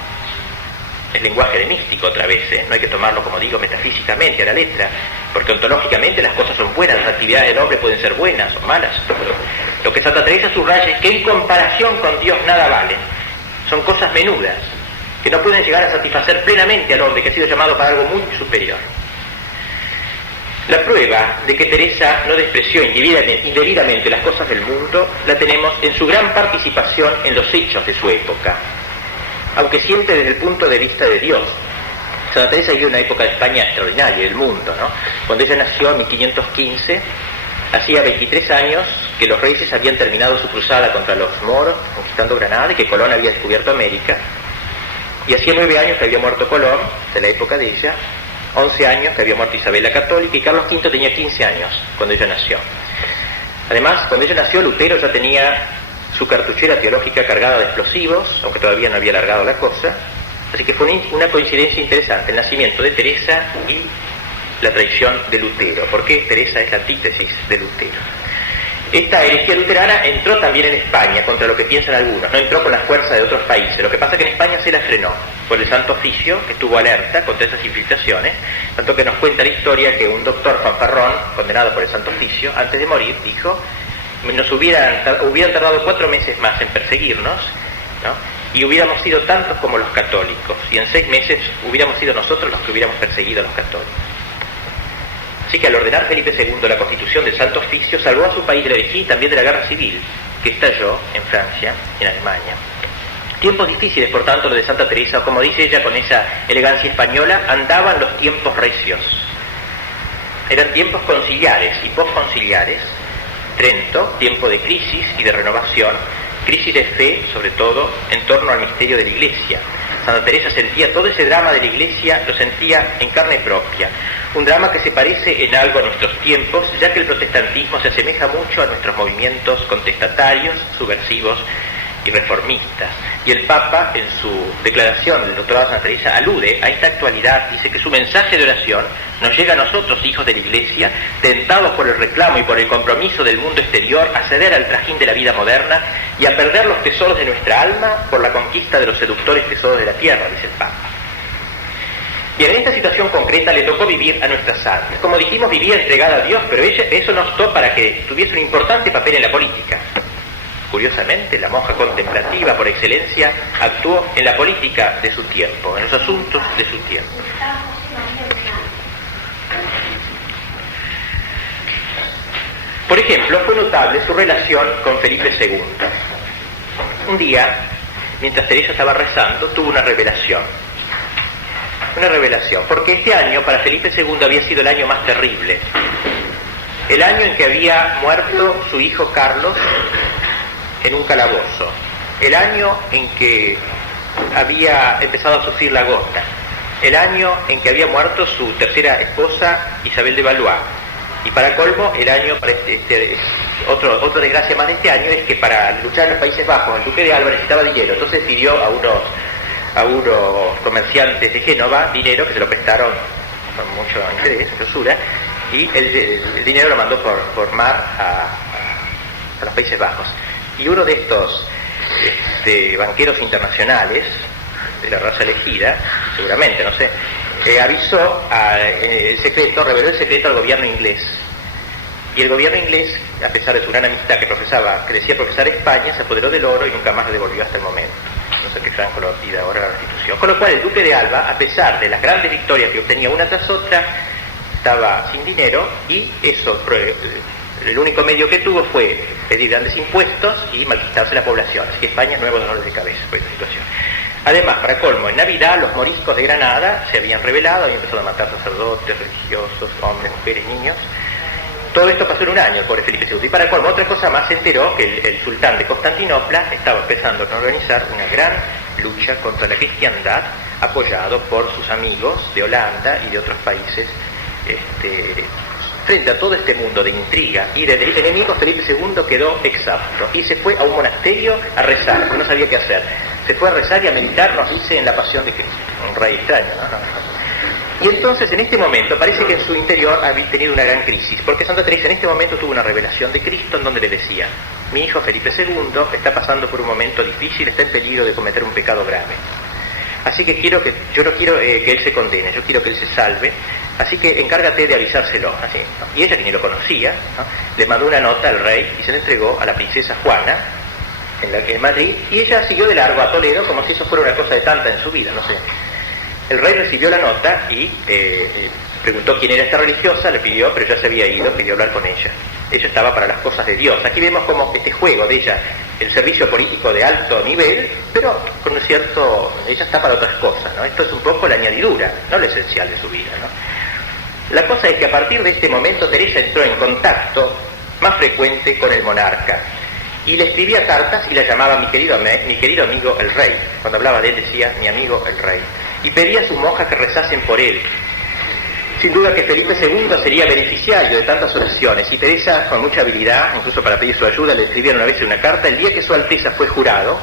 Es lenguaje de místico otra vez, no hay que tomarlo, como digo, metafísicamente a la letra, porque ontológicamente las cosas son buenas, las actividades del hombre pueden ser buenas o malas. Lo que Santa Teresa subraya es que en comparación con Dios nada valen, son cosas menudas, que no pueden llegar a satisfacer plenamente al hombre que ha sido llamado para algo muy superior. La prueba de que Teresa no despreció indebidamente las cosas del mundo la tenemos en su gran participación en los hechos de su época, aunque siempre desde el punto de vista de Dios. Santa Teresa vivió una época de España extraordinaria, del mundo, ¿no? Cuando ella nació en 1515, hacía 23 años que los reyes habían terminado su cruzada contra los moros, conquistando Granada, y que Colón había descubierto América, y hacía 9 años que había muerto Colón, de la época de ella, 11 años que había muerto Isabel la Católica, y Carlos V tenía 15 años cuando ella nació. Además, cuando ella nació, Lutero ya tenía su cartuchera teológica cargada de explosivos, aunque todavía no había alargado la cosa, así que fue una coincidencia interesante, el nacimiento de Teresa y la traición de Lutero, porque Teresa es la antítesis de Lutero. Esta herejía luterana entró también en España, contra lo que piensan algunos, no entró con la fuerza de otros países. Lo que pasa es que en España se la frenó por el Santo Oficio, que estuvo alerta contra esas infiltraciones, tanto que nos cuenta la historia que un doctor fanfarrón, condenado por el Santo Oficio, antes de morir, dijo, nos hubieran tardado 4 meses más en perseguirnos, ¿no? Y hubiéramos sido tantos como los católicos, y en 6 meses hubiéramos sido nosotros los que hubiéramos perseguido a los católicos. Así que al ordenar Felipe II la constitución del Santo Oficio, salvó a su país de la herejía y también de la guerra civil, que estalló en Francia y en Alemania. Tiempos difíciles, por tanto, los de Santa Teresa, o como dice ella con esa elegancia española, andaban los tiempos recios. Eran tiempos conciliares y posconciliares. Trento, tiempo de crisis y de renovación, crisis de fe, sobre todo, en torno al misterio de la Iglesia. Santa Teresa sentía todo ese drama de la Iglesia, lo sentía en carne propia. Un drama que se parece en algo a nuestros tiempos, ya que el protestantismo se asemeja mucho a nuestros movimientos contestatarios, subversivos y reformistas. Y el Papa, en su declaración del doctorado de Santa Teresa, alude a esta actualidad, dice que su mensaje de oración nos llega a nosotros, hijos de la Iglesia, tentados por el reclamo y por el compromiso del mundo exterior, a ceder al trajín de la vida moderna y a perder los tesoros de nuestra alma por la conquista de los seductores tesoros de la tierra, dice el Papa. Y en esta situación concreta le tocó vivir a nuestra santa. Como dijimos, vivía entregada a Dios, pero eso no optó para que tuviese un importante papel en la política. Curiosamente, la monja contemplativa por excelencia actuó en la política de su tiempo, en los asuntos de su tiempo. Por ejemplo, fue notable su relación con Felipe II. Un día, mientras Teresa estaba rezando, tuvo una revelación. Porque este año para Felipe II había sido el año más terrible. El año en que había muerto su hijo Carlos en un calabozo. El año en que había empezado a sufrir la gota. El año en que había muerto su tercera esposa, Isabel de Valois. Y para colmo, el año, para otra desgracia más de este año es que para luchar en los Países Bajos, el duque de Alba necesitaba dinero. Entonces pidió a unos comerciantes de Génova dinero, que se lo prestaron con mucho interés, usura, y el dinero lo mandó por mar a los Países Bajos. Y uno de estos banqueros internacionales, de la raza elegida, seguramente, no sé, reveló el secreto al gobierno inglés. Y el gobierno inglés, a pesar de su gran amistad que decía profesar España, se apoderó del oro y nunca más lo devolvió hasta el momento. No sé qué Franco lo pide ahora a la restitución. Con lo cual el duque de Alba, a pesar de las grandes victorias que obtenía una tras otra, estaba sin dinero, y eso, el único medio que tuvo fue pedir grandes impuestos y malquitarse la población. Así que España, nuevos dolores de cabeza por esta situación. Además, para colmo, en Navidad los moriscos de Granada se habían rebelado, habían empezado a matar sacerdotes, religiosos, hombres, mujeres, niños. Todo esto pasó en un año, el pobre Felipe II. Y para colmo, otra cosa más, se enteró que el sultán de Constantinopla estaba empezando a organizar una gran lucha contra la cristiandad, apoyado por sus amigos de Holanda y de otros países frente a todo este mundo de intriga y de enemigos, Felipe II quedó exhausto y se fue a un monasterio a rezar, porque no sabía qué hacer. Se fue a rezar y a meditar, nos dice, en la pasión de Cristo. Un rey extraño, ¿no? Y entonces, en este momento, parece que en su interior había tenido una gran crisis, porque Santa Teresa en este momento tuvo una revelación de Cristo en donde le decía: mi hijo Felipe II está pasando por un momento difícil, está en peligro de cometer un pecado grave. Así que yo no quiero que él se condene, yo quiero que él se salve, así que encárgate de avisárselo. Así, ¿no? Y ella, que ni lo conocía, ¿no?, le mandó una nota al rey y se la entregó a la princesa Juana, en Madrid, y ella siguió de largo a Toledo como si eso fuera una cosa de tanta en su vida, no sé. El rey recibió la nota y preguntó quién era esta religiosa, le pidió, pero ya se había ido, pidió hablar con ella. Ella estaba para las cosas de Dios. Aquí vemos como este juego de ella, el servicio político de alto nivel, pero con un cierto... ella está para otras cosas, ¿no? Esto es un poco la añadidura, no lo esencial de su vida, ¿no? La cosa es que a partir de este momento Teresa entró en contacto más frecuente con el monarca y le escribía cartas y la llamaba mi querido amigo el rey. Cuando hablaba de él decía mi amigo el rey, y pedía a sus monjas que rezasen por él. Sin duda que Felipe II sería beneficiario de tantas oraciones, y Teresa, con mucha habilidad, incluso para pedir su ayuda, le escribieron una vez en una carta: el día que su Alteza fue jurado,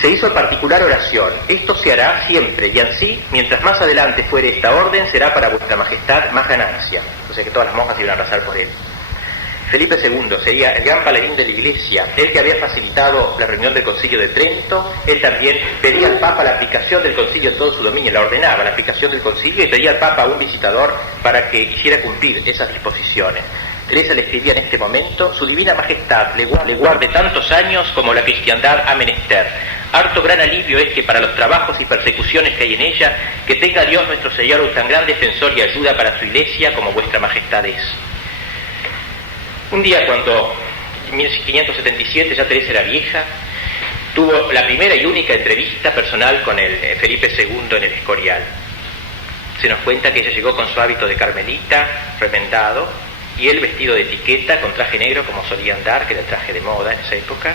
se hizo particular oración. Esto se hará siempre, y así, mientras más adelante fuere esta orden, será para vuestra majestad más ganancia. O sea que todas las monjas iban a rezar por él. Felipe II sería el gran paladín de la Iglesia, él que había facilitado la reunión del Concilio de Trento. Él también pedía al Papa la aplicación del Concilio en todo su dominio, la ordenaba la aplicación del Concilio y pedía al Papa a un visitador para que hiciera cumplir esas disposiciones. Teresa le escribía en este momento: su divina majestad le guarde tantos años como la cristiandad ha menester. Harto gran alivio es que para los trabajos y persecuciones que hay en ella, que tenga Dios nuestro Señor un tan gran defensor y ayuda para su Iglesia como vuestra majestad es. Un día, cuando en 1577 ya Teresa era vieja, tuvo la primera y única entrevista personal con el Felipe II en el Escorial. Se nos cuenta que ella llegó con su hábito de carmelita, remendado, y él vestido de etiqueta, con traje negro como solía andar, que era el traje de moda en esa época,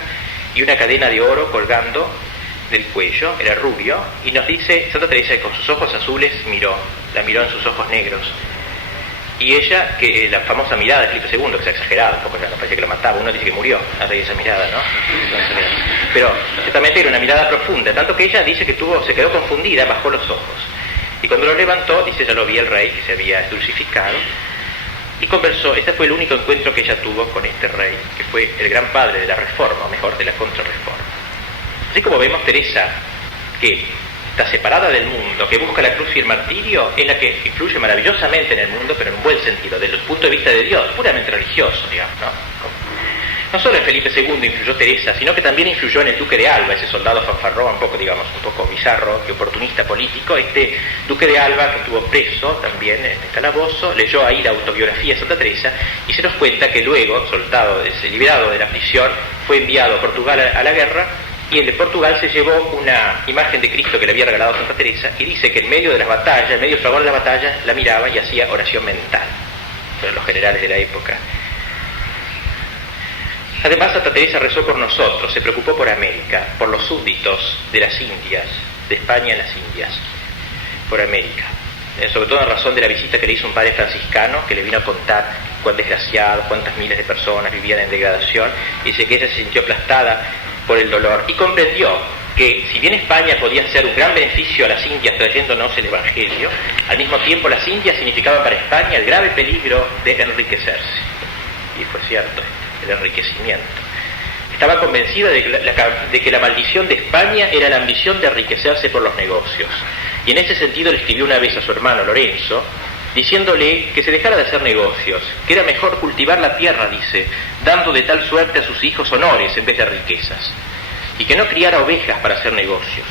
y una cadena de oro colgando del cuello, era rubio, y nos dice Santa Teresa que con sus ojos azules la miró en sus ojos negros. Y ella, que la famosa mirada de Felipe II, que es exagerada, porque no parece que lo mataba, uno dice que murió a raíz de esa mirada, ¿no? Pero ciertamente era una mirada profunda, tanto que ella dice que se quedó confundida, bajó los ojos. Y cuando lo levantó, dice, ya lo vi el rey, que se había dulcificado, y conversó. Este fue el único encuentro que ella tuvo con este rey, que fue el gran padre de la reforma, o mejor, de la contrarreforma. Así como vemos, Teresa, que está separada del mundo, que busca la cruz y el martirio, es la que influye maravillosamente en el mundo, pero en un buen sentido, desde el punto de vista de Dios, puramente religioso, digamos, ¿no? No solo en Felipe II influyó Teresa, sino que también influyó en el duque de Alba, ese soldado fanfarrón, un poco bizarro y oportunista político. Este duque de Alba, que estuvo preso también en el calabozo, leyó ahí la autobiografía de Santa Teresa y se nos cuenta que luego, liberado de la prisión, fue enviado a Portugal a la guerra. Y el de Portugal se llevó una imagen de Cristo que le había regalado Santa Teresa, y dice que en medio de las batallas, en medio del fragor de las batallas, la miraba y hacía oración mental. Fueron los generales de la época. Además, Santa Teresa rezó por nosotros, se preocupó por América, por los súbditos de las Indias, de España en las Indias, por América. Sobre todo en razón de la visita que le hizo un padre franciscano, que le vino a contar cuán desgraciados, cuántas miles de personas vivían en degradación, y dice que ella se sintió aplastada por el dolor y comprendió que si bien España podía ser un gran beneficio a las Indias trayéndonos el Evangelio, al mismo tiempo las Indias significaban para España el grave peligro de enriquecerse. Y fue cierto, el enriquecimiento. Estaba convencida de que la maldición de España era la ambición de enriquecerse por los negocios. Y en ese sentido le escribió una vez a su hermano Lorenzo, diciéndole que se dejara de hacer negocios, que era mejor cultivar la tierra, dice, dando de tal suerte a sus hijos honores en vez de riquezas, y que no criara ovejas para hacer negocios.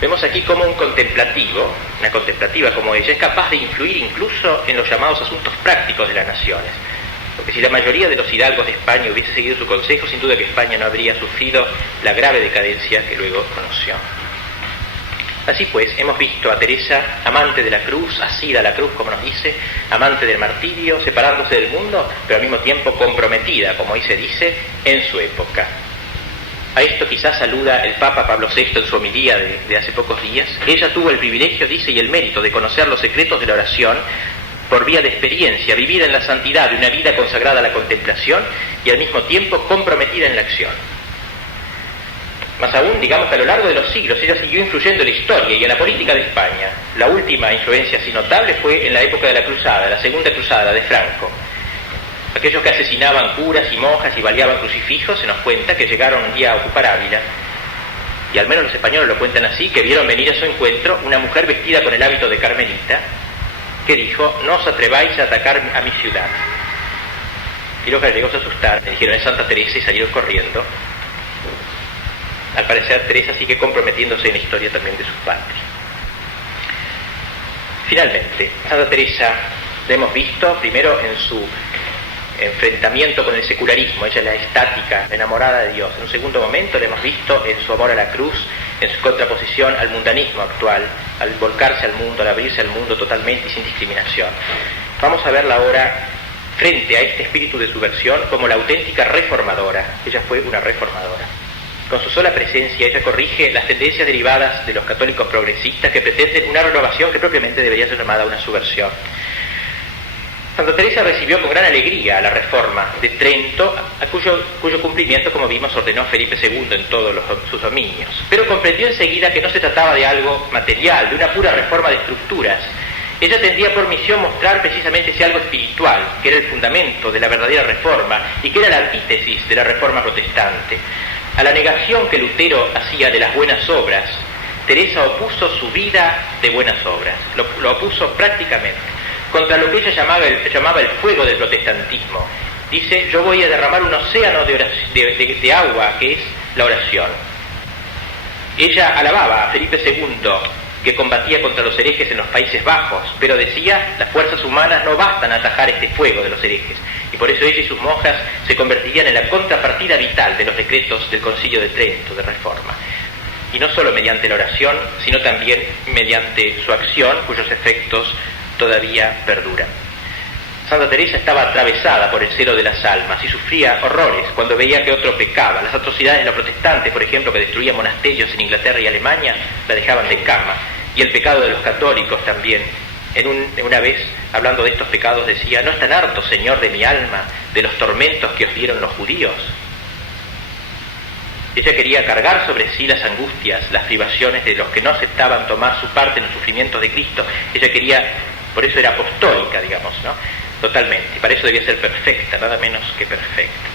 Vemos aquí cómo una contemplativa como ella, es capaz de influir incluso en los llamados asuntos prácticos de las naciones. Porque si la mayoría de los hidalgos de España hubiese seguido su consejo, sin duda que España no habría sufrido la grave decadencia que luego conoció. Así pues, hemos visto a Teresa, amante de la cruz, asida a la cruz, como nos dice, amante del martirio, separándose del mundo, pero al mismo tiempo comprometida, como ahí se dice, en su época. A esto quizás aluda el Papa Pablo VI en su homilía de hace pocos días. Ella tuvo el privilegio, dice, y el mérito de conocer los secretos de la oración, por vía de experiencia, vivida en la santidad de una vida consagrada a la contemplación y al mismo tiempo comprometida en la acción. Más aún, digamos que a lo largo de los siglos ella siguió influyendo en la historia y en la política de España. La última influencia así notable fue en la época de la Cruzada, la Segunda Cruzada de Franco. Aquellos que asesinaban curas y monjas y baleaban crucifijos, se nos cuenta que llegaron un día a ocupar Ávila, y al menos los españoles lo cuentan así, que vieron venir a su encuentro una mujer vestida con el hábito de carmelita, que dijo: no os atreváis a atacar a mi ciudad. Y los gallegos se asustaron, le dijeron: es Santa Teresa, y salieron corriendo. Al parecer Teresa sigue comprometiéndose en la historia también de sus padres. Finalmente, Santa Teresa la hemos visto primero en su enfrentamiento con el secularismo. Ella es la estática, enamorada de Dios. En un segundo momento la hemos visto en su amor a la cruz, en su contraposición al mundanismo actual, al volcarse al mundo, al abrirse al mundo totalmente y sin discriminación. Vamos a verla ahora frente a este espíritu de subversión como la auténtica reformadora. Ella fue una reformadora. Con su sola presencia ella corrige las tendencias derivadas de los católicos progresistas que pretenden una renovación que propiamente debería ser llamada una subversión. Santa Teresa recibió con gran alegría la reforma de Trento, a cuyo cumplimiento, como vimos, ordenó Felipe II en todos sus dominios. Pero comprendió enseguida que no se trataba de algo material, de una pura reforma de estructuras. Ella tendría por misión mostrar precisamente ese algo espiritual, que era el fundamento de la verdadera reforma y que era la antítesis de la reforma protestante. A la negación que Lutero hacía de las buenas obras, Teresa opuso su vida de buenas obras, lo opuso prácticamente, contra lo que ella llamaba el fuego del protestantismo. Dice: yo voy a derramar un océano de agua, que es la oración. Ella alababa a Felipe II, que combatía contra los herejes en los Países Bajos, pero decía: las fuerzas humanas no bastan a atajar este fuego de los herejes, y por eso ella y sus monjas se convertirían en la contrapartida vital de los decretos del Concilio de Trento de reforma. Y no solo mediante la oración, sino también mediante su acción, cuyos efectos todavía perduran. Santa Teresa estaba atravesada por el celo de las almas y sufría horrores cuando veía que otro pecaba. Las atrocidades de los protestantes, por ejemplo, que destruían monasterios en Inglaterra y Alemania, la dejaban de cama. Y el pecado de los católicos también. Una vez, hablando de estos pecados, decía: ¿no están hartos, Señor, de mi alma, de los tormentos que os dieron los judíos? Ella quería cargar sobre sí las angustias, las privaciones de los que no aceptaban tomar su parte en los sufrimientos de Cristo. Ella quería, por eso era apostólica, digamos, ¿no? Totalmente. Y para eso debía ser perfecta, nada menos que perfecta.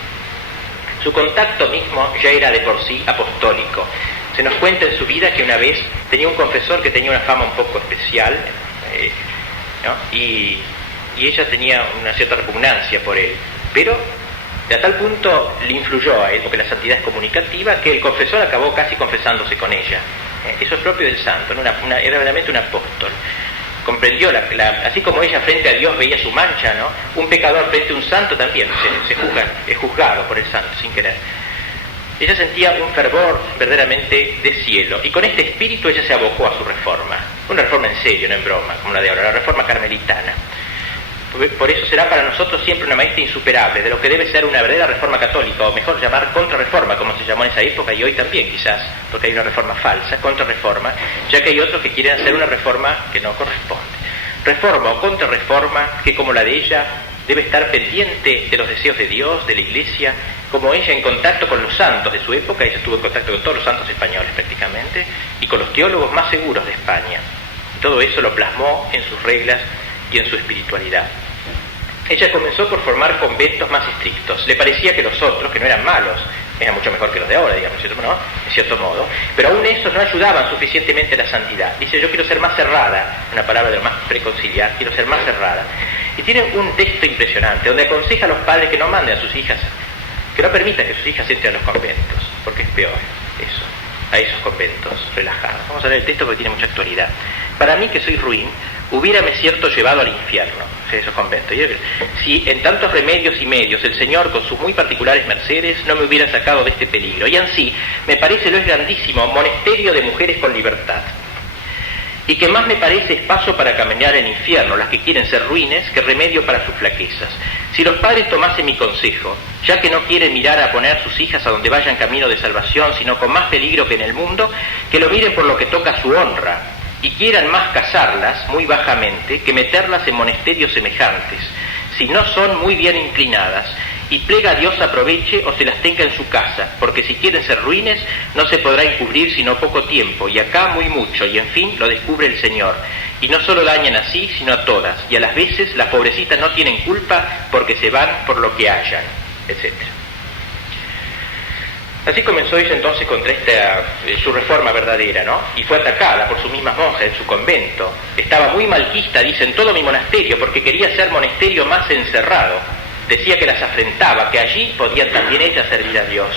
Su contacto mismo ya era de por sí apostólico. Se nos cuenta en su vida que una vez tenía un confesor que tenía una fama un poco especial, ¿no? Y ella tenía una cierta repugnancia por él, pero de a tal punto le influyó a él, porque la santidad es comunicativa, que el confesor acabó casi confesándose con ella. Eso es propio del santo, ¿no? Era realmente un apóstol. Comprendió, así como ella frente a Dios veía su mancha, ¿no? Un pecador frente a un santo también es juzgado por el santo sin querer. Ella sentía un fervor verdaderamente de cielo, y con este espíritu ella se abocó a su reforma. Una reforma en serio, no en broma, como la de ahora, la reforma carmelitana. Por eso será para nosotros siempre una maestra insuperable de lo que debe ser una verdadera reforma católica, o mejor llamar contrarreforma, como se llamó en esa época, y hoy también quizás, porque hay una reforma falsa, contrarreforma, ya que hay otros que quieren hacer una reforma que no corresponde. Reforma o contrarreforma que, como la de ella, debe estar pendiente de los deseos de Dios, de la Iglesia, como ella en contacto con los santos de su época. Ella estuvo en contacto con todos los santos españoles prácticamente, y con los teólogos más seguros de España. Todo eso lo plasmó en sus reglas y en su espiritualidad. Ella comenzó por formar conventos más estrictos. Le parecía que los otros, que no eran malos, eran mucho mejor que los de ahora, digamos, ¿no? En cierto modo, pero aún esos no ayudaban suficientemente a la santidad. Dice: yo quiero ser más cerrada, una palabra de lo más preconciliar, quiero ser más cerrada. Y tiene un texto impresionante, donde aconseja a los padres que no manden a sus hijas, que no permitan que sus hijas entren a los conventos, porque es peor eso, a esos conventos relajados. Vamos a leer el texto porque tiene mucha actualidad. Para mí, que soy ruin, hubiérame cierto llevado al infierno, o sea, esos conventos. Si en tantos remedios y medios el Señor, con sus muy particulares mercedes, no me hubiera sacado de este peligro. Y ansí, me parece lo es grandísimo monesterio de mujeres con libertad. Y que más me parece es paso para caminar en infierno, las que quieren ser ruines, que remedio para sus flaquezas. Si los padres tomasen mi consejo, ya que no quieren mirar a poner sus hijas a donde vayan camino de salvación, sino con más peligro que en el mundo, que lo miren por lo que toca a su honra, y quieran más casarlas muy bajamente que meterlas en monasterios semejantes, si no son muy bien inclinadas, y plega a Dios aproveche o se las tenga en su casa, porque si quieren ser ruines no se podrá encubrir sino poco tiempo, y acá muy mucho, y en fin lo descubre el Señor. Y no solo dañan así, sino a todas, y a las veces las pobrecitas no tienen culpa porque se van por lo que hayan, etc. Así comenzó ella entonces contra su reforma verdadera, ¿no? Y fue atacada por sus mismas monjas en su convento. Estaba muy malquista, dice, en todo mi monasterio, porque quería ser monasterio más encerrado. Decía que las afrentaba, que allí podían también ellas servir a Dios.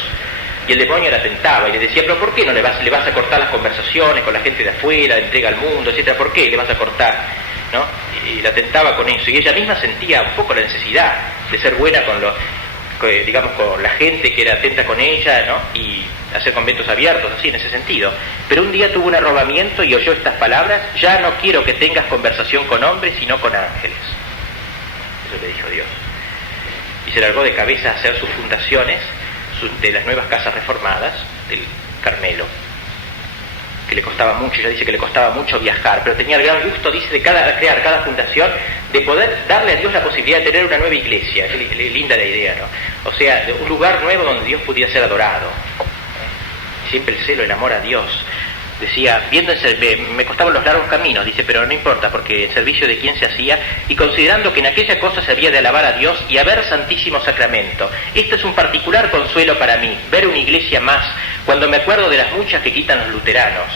Y el demonio la tentaba y le decía, pero ¿por qué no le vas a cortar las conversaciones con la gente de afuera, de entrega al mundo, etcétera? ¿Por qué le vas a cortar? ¿No? Y la tentaba con eso. Y ella misma sentía un poco la necesidad de ser buena con la gente que era atenta con ella, ¿no? Y hacer conventos abiertos, así, en ese sentido. Pero un día tuvo un arrobamiento y oyó estas palabras: ya no quiero que tengas conversación con hombres, sino con ángeles. Eso le dijo Dios. Y se largó de cabeza a hacer sus fundaciones de las nuevas casas reformadas del Carmelo, que le costaba mucho. Ella dice que le costaba mucho viajar, pero tenía el gran gusto, dice, de crear cada fundación, de poder darle a Dios la posibilidad de tener una nueva iglesia. Qué linda la idea, ¿no? O sea, de un lugar nuevo donde Dios pudiera ser adorado. Siempre el celo, el amor a Dios. Decía, me costaban los largos caminos, dice, pero no importa, porque el servicio de quién se hacía, y considerando que en aquella cosa se había de alabar a Dios y a ver Santísimo Sacramento. Esto es un particular consuelo para mí, ver una iglesia más, cuando me acuerdo de las muchas que quitan los luteranos.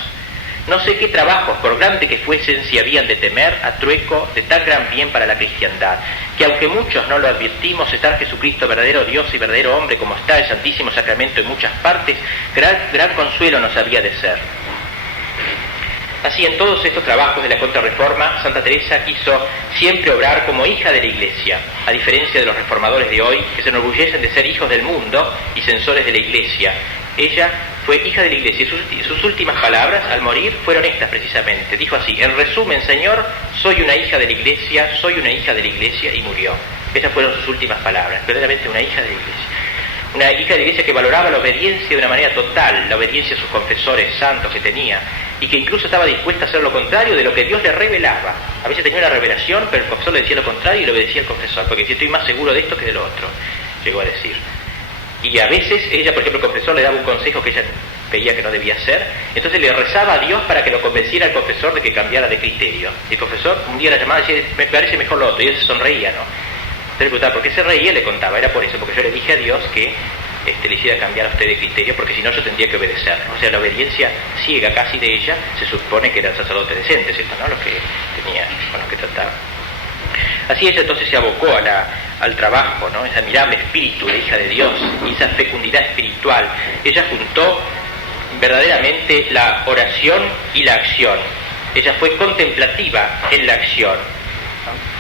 No sé qué trabajos, por grande que fuesen, si habían de temer a trueco de tan gran bien para la cristiandad, que aunque muchos no lo advertimos, estar Jesucristo verdadero Dios y verdadero hombre, como está el Santísimo Sacramento en muchas partes, gran consuelo nos había de ser. Así, en todos estos trabajos de la Contrarreforma, Santa Teresa quiso siempre obrar como hija de la Iglesia, a diferencia de los reformadores de hoy, que se enorgullecen de ser hijos del mundo y censores de la Iglesia. Ella fue hija de la Iglesia y sus últimas palabras al morir fueron estas precisamente. Dijo así: en resumen, Señor, soy una hija de la Iglesia, y murió. Esas fueron sus últimas palabras, verdaderamente una hija de la Iglesia. Una hija de la Iglesia que valoraba la obediencia de una manera total, la obediencia a sus confesores santos que tenía, y que incluso estaba dispuesta a hacer lo contrario de lo que Dios le revelaba. A veces tenía una revelación, pero el confesor le decía lo contrario y le obedecía al confesor, porque decía, estoy más seguro de esto que de lo otro, llegó a decir. Y a veces ella, por ejemplo, el confesor le daba un consejo que ella veía que no debía hacer, entonces le rezaba a Dios para que lo convenciera al confesor de que cambiara de criterio. Y el confesor un día la llamaba y decía, me parece mejor lo otro, y él se sonreía, ¿no? Entonces le preguntaba, ¿por qué se reía? Le contaba, era por eso, porque yo le dije a Dios que le hiciera cambiar a usted de criterio, porque si no yo tendría que obedecer. O sea, la obediencia ciega casi de ella, se supone que era el sacerdote decente, ¿cierto? ¿No? Los que tenía, con los que trataba. Así ella entonces se abocó al trabajo, ¿no? Ese admirable espíritu de hija de Dios y esa fecundidad espiritual. Ella juntó verdaderamente la oración y la acción. Ella fue contemplativa en la acción, ¿no?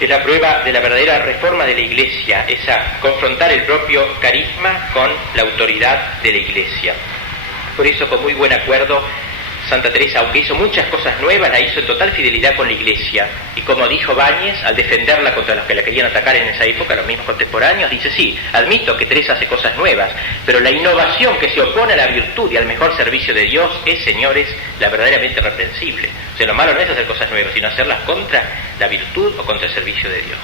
Es la prueba de la verdadera reforma de la Iglesia, esa confrontar el propio carisma con la autoridad de la Iglesia. Por eso, con muy buen acuerdo, Santa Teresa, aunque hizo muchas cosas nuevas, la hizo en total fidelidad con la Iglesia. Y como dijo Báñez, al defenderla contra los que la querían atacar en esa época, los mismos contemporáneos, dice, sí, admito que Teresa hace cosas nuevas, pero la innovación que se opone a la virtud y al mejor servicio de Dios es, señores, la verdaderamente reprensible. O sea, lo malo no es hacer cosas nuevas, sino hacerlas contra la virtud o contra el servicio de Dios.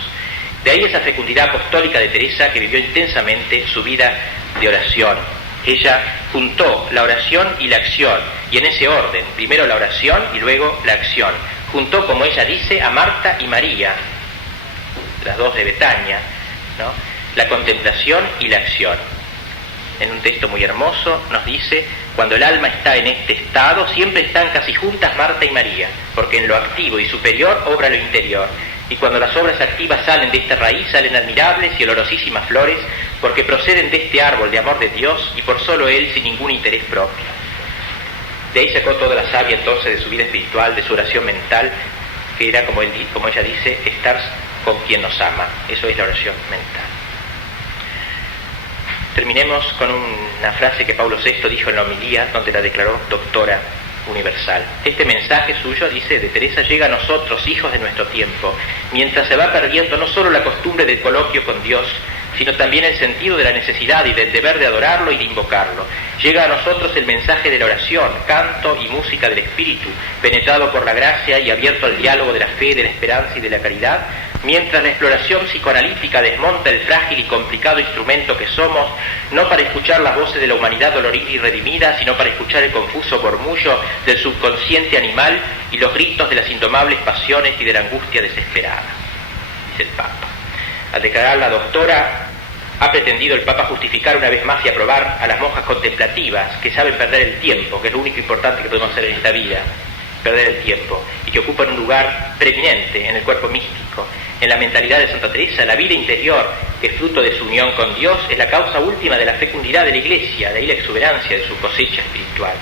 De ahí esa fecundidad apostólica de Teresa, que vivió intensamente su vida de oración. Ella juntó la oración y la acción, y en ese orden, primero la oración y luego la acción. Juntó, como ella dice, a Marta y María, las dos de Betania, ¿no? La contemplación y la acción. En un texto muy hermoso nos dice, cuando el alma está en este estado, siempre están casi juntas Marta y María, porque en lo activo y superior obra lo interior. Y cuando las obras activas salen de esta raíz, salen admirables y olorosísimas flores, porque proceden de este árbol de amor de Dios y por solo Él, sin ningún interés propio. De ahí sacó toda la savia entonces de su vida espiritual, de su oración mental, que era, como ella dice, estar con quien nos ama. Eso es la oración mental. Terminemos con una frase que Pablo VI dijo en la homilía, donde la declaró doctora universal. Este mensaje suyo, dice, de Teresa, llega a nosotros, hijos de nuestro tiempo, mientras se va perdiendo no solo la costumbre del coloquio con Dios, sino también el sentido de la necesidad y del deber de adorarlo y de invocarlo. Llega a nosotros el mensaje de la oración, canto y música del Espíritu, penetrado por la gracia y abierto al diálogo de la fe, de la esperanza y de la caridad, mientras la exploración psicoanalítica desmonta el frágil y complicado instrumento que somos, no para escuchar las voces de la humanidad dolorida y redimida, sino para escuchar el confuso murmullo del subconsciente animal y los gritos de las indomables pasiones y de la angustia desesperada, dice el Papa. Al declarar la doctora, ha pretendido el Papa justificar una vez más y aprobar a las monjas contemplativas que saben perder el tiempo, que es lo único importante que podemos hacer en esta vida, perder el tiempo, y que ocupan un lugar preeminente en el cuerpo místico, en la mentalidad de Santa Teresa. La vida interior, que es fruto de su unión con Dios, es la causa última de la fecundidad de la Iglesia, de ahí la exuberancia de su cosecha espiritual.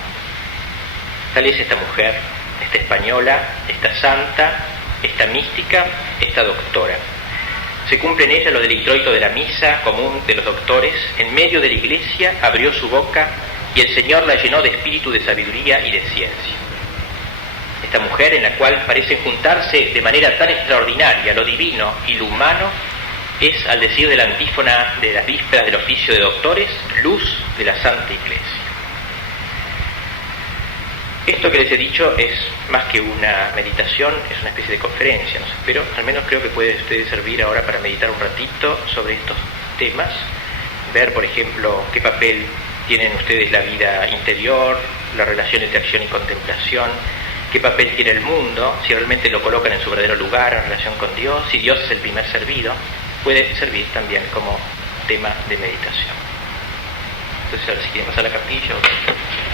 Tal es esta mujer, esta española, esta santa, esta mística, esta doctora. Se cumple en ella lo del introito de la misa común de los doctores. En medio de la Iglesia abrió su boca y el Señor la llenó de espíritu de sabiduría y de ciencia. Esta mujer, en la cual parecen juntarse de manera tan extraordinaria lo divino y lo humano, es, al decir de la antífona de las vísperas del oficio de doctores, luz de la Santa Iglesia. Esto que les he dicho es más que una meditación, es una especie de conferencia, ¿no? Pero al menos creo que puede ustedes servir ahora para meditar un ratito sobre estos temas, ver, por ejemplo, qué papel tienen ustedes la vida interior, la relación entre acción y contemplación, qué papel tiene el mundo, si realmente lo colocan en su verdadero lugar en relación con Dios, si Dios es el primer servido, puede servir también como tema de meditación. Entonces, a ver si quieren pasar la cartilla o...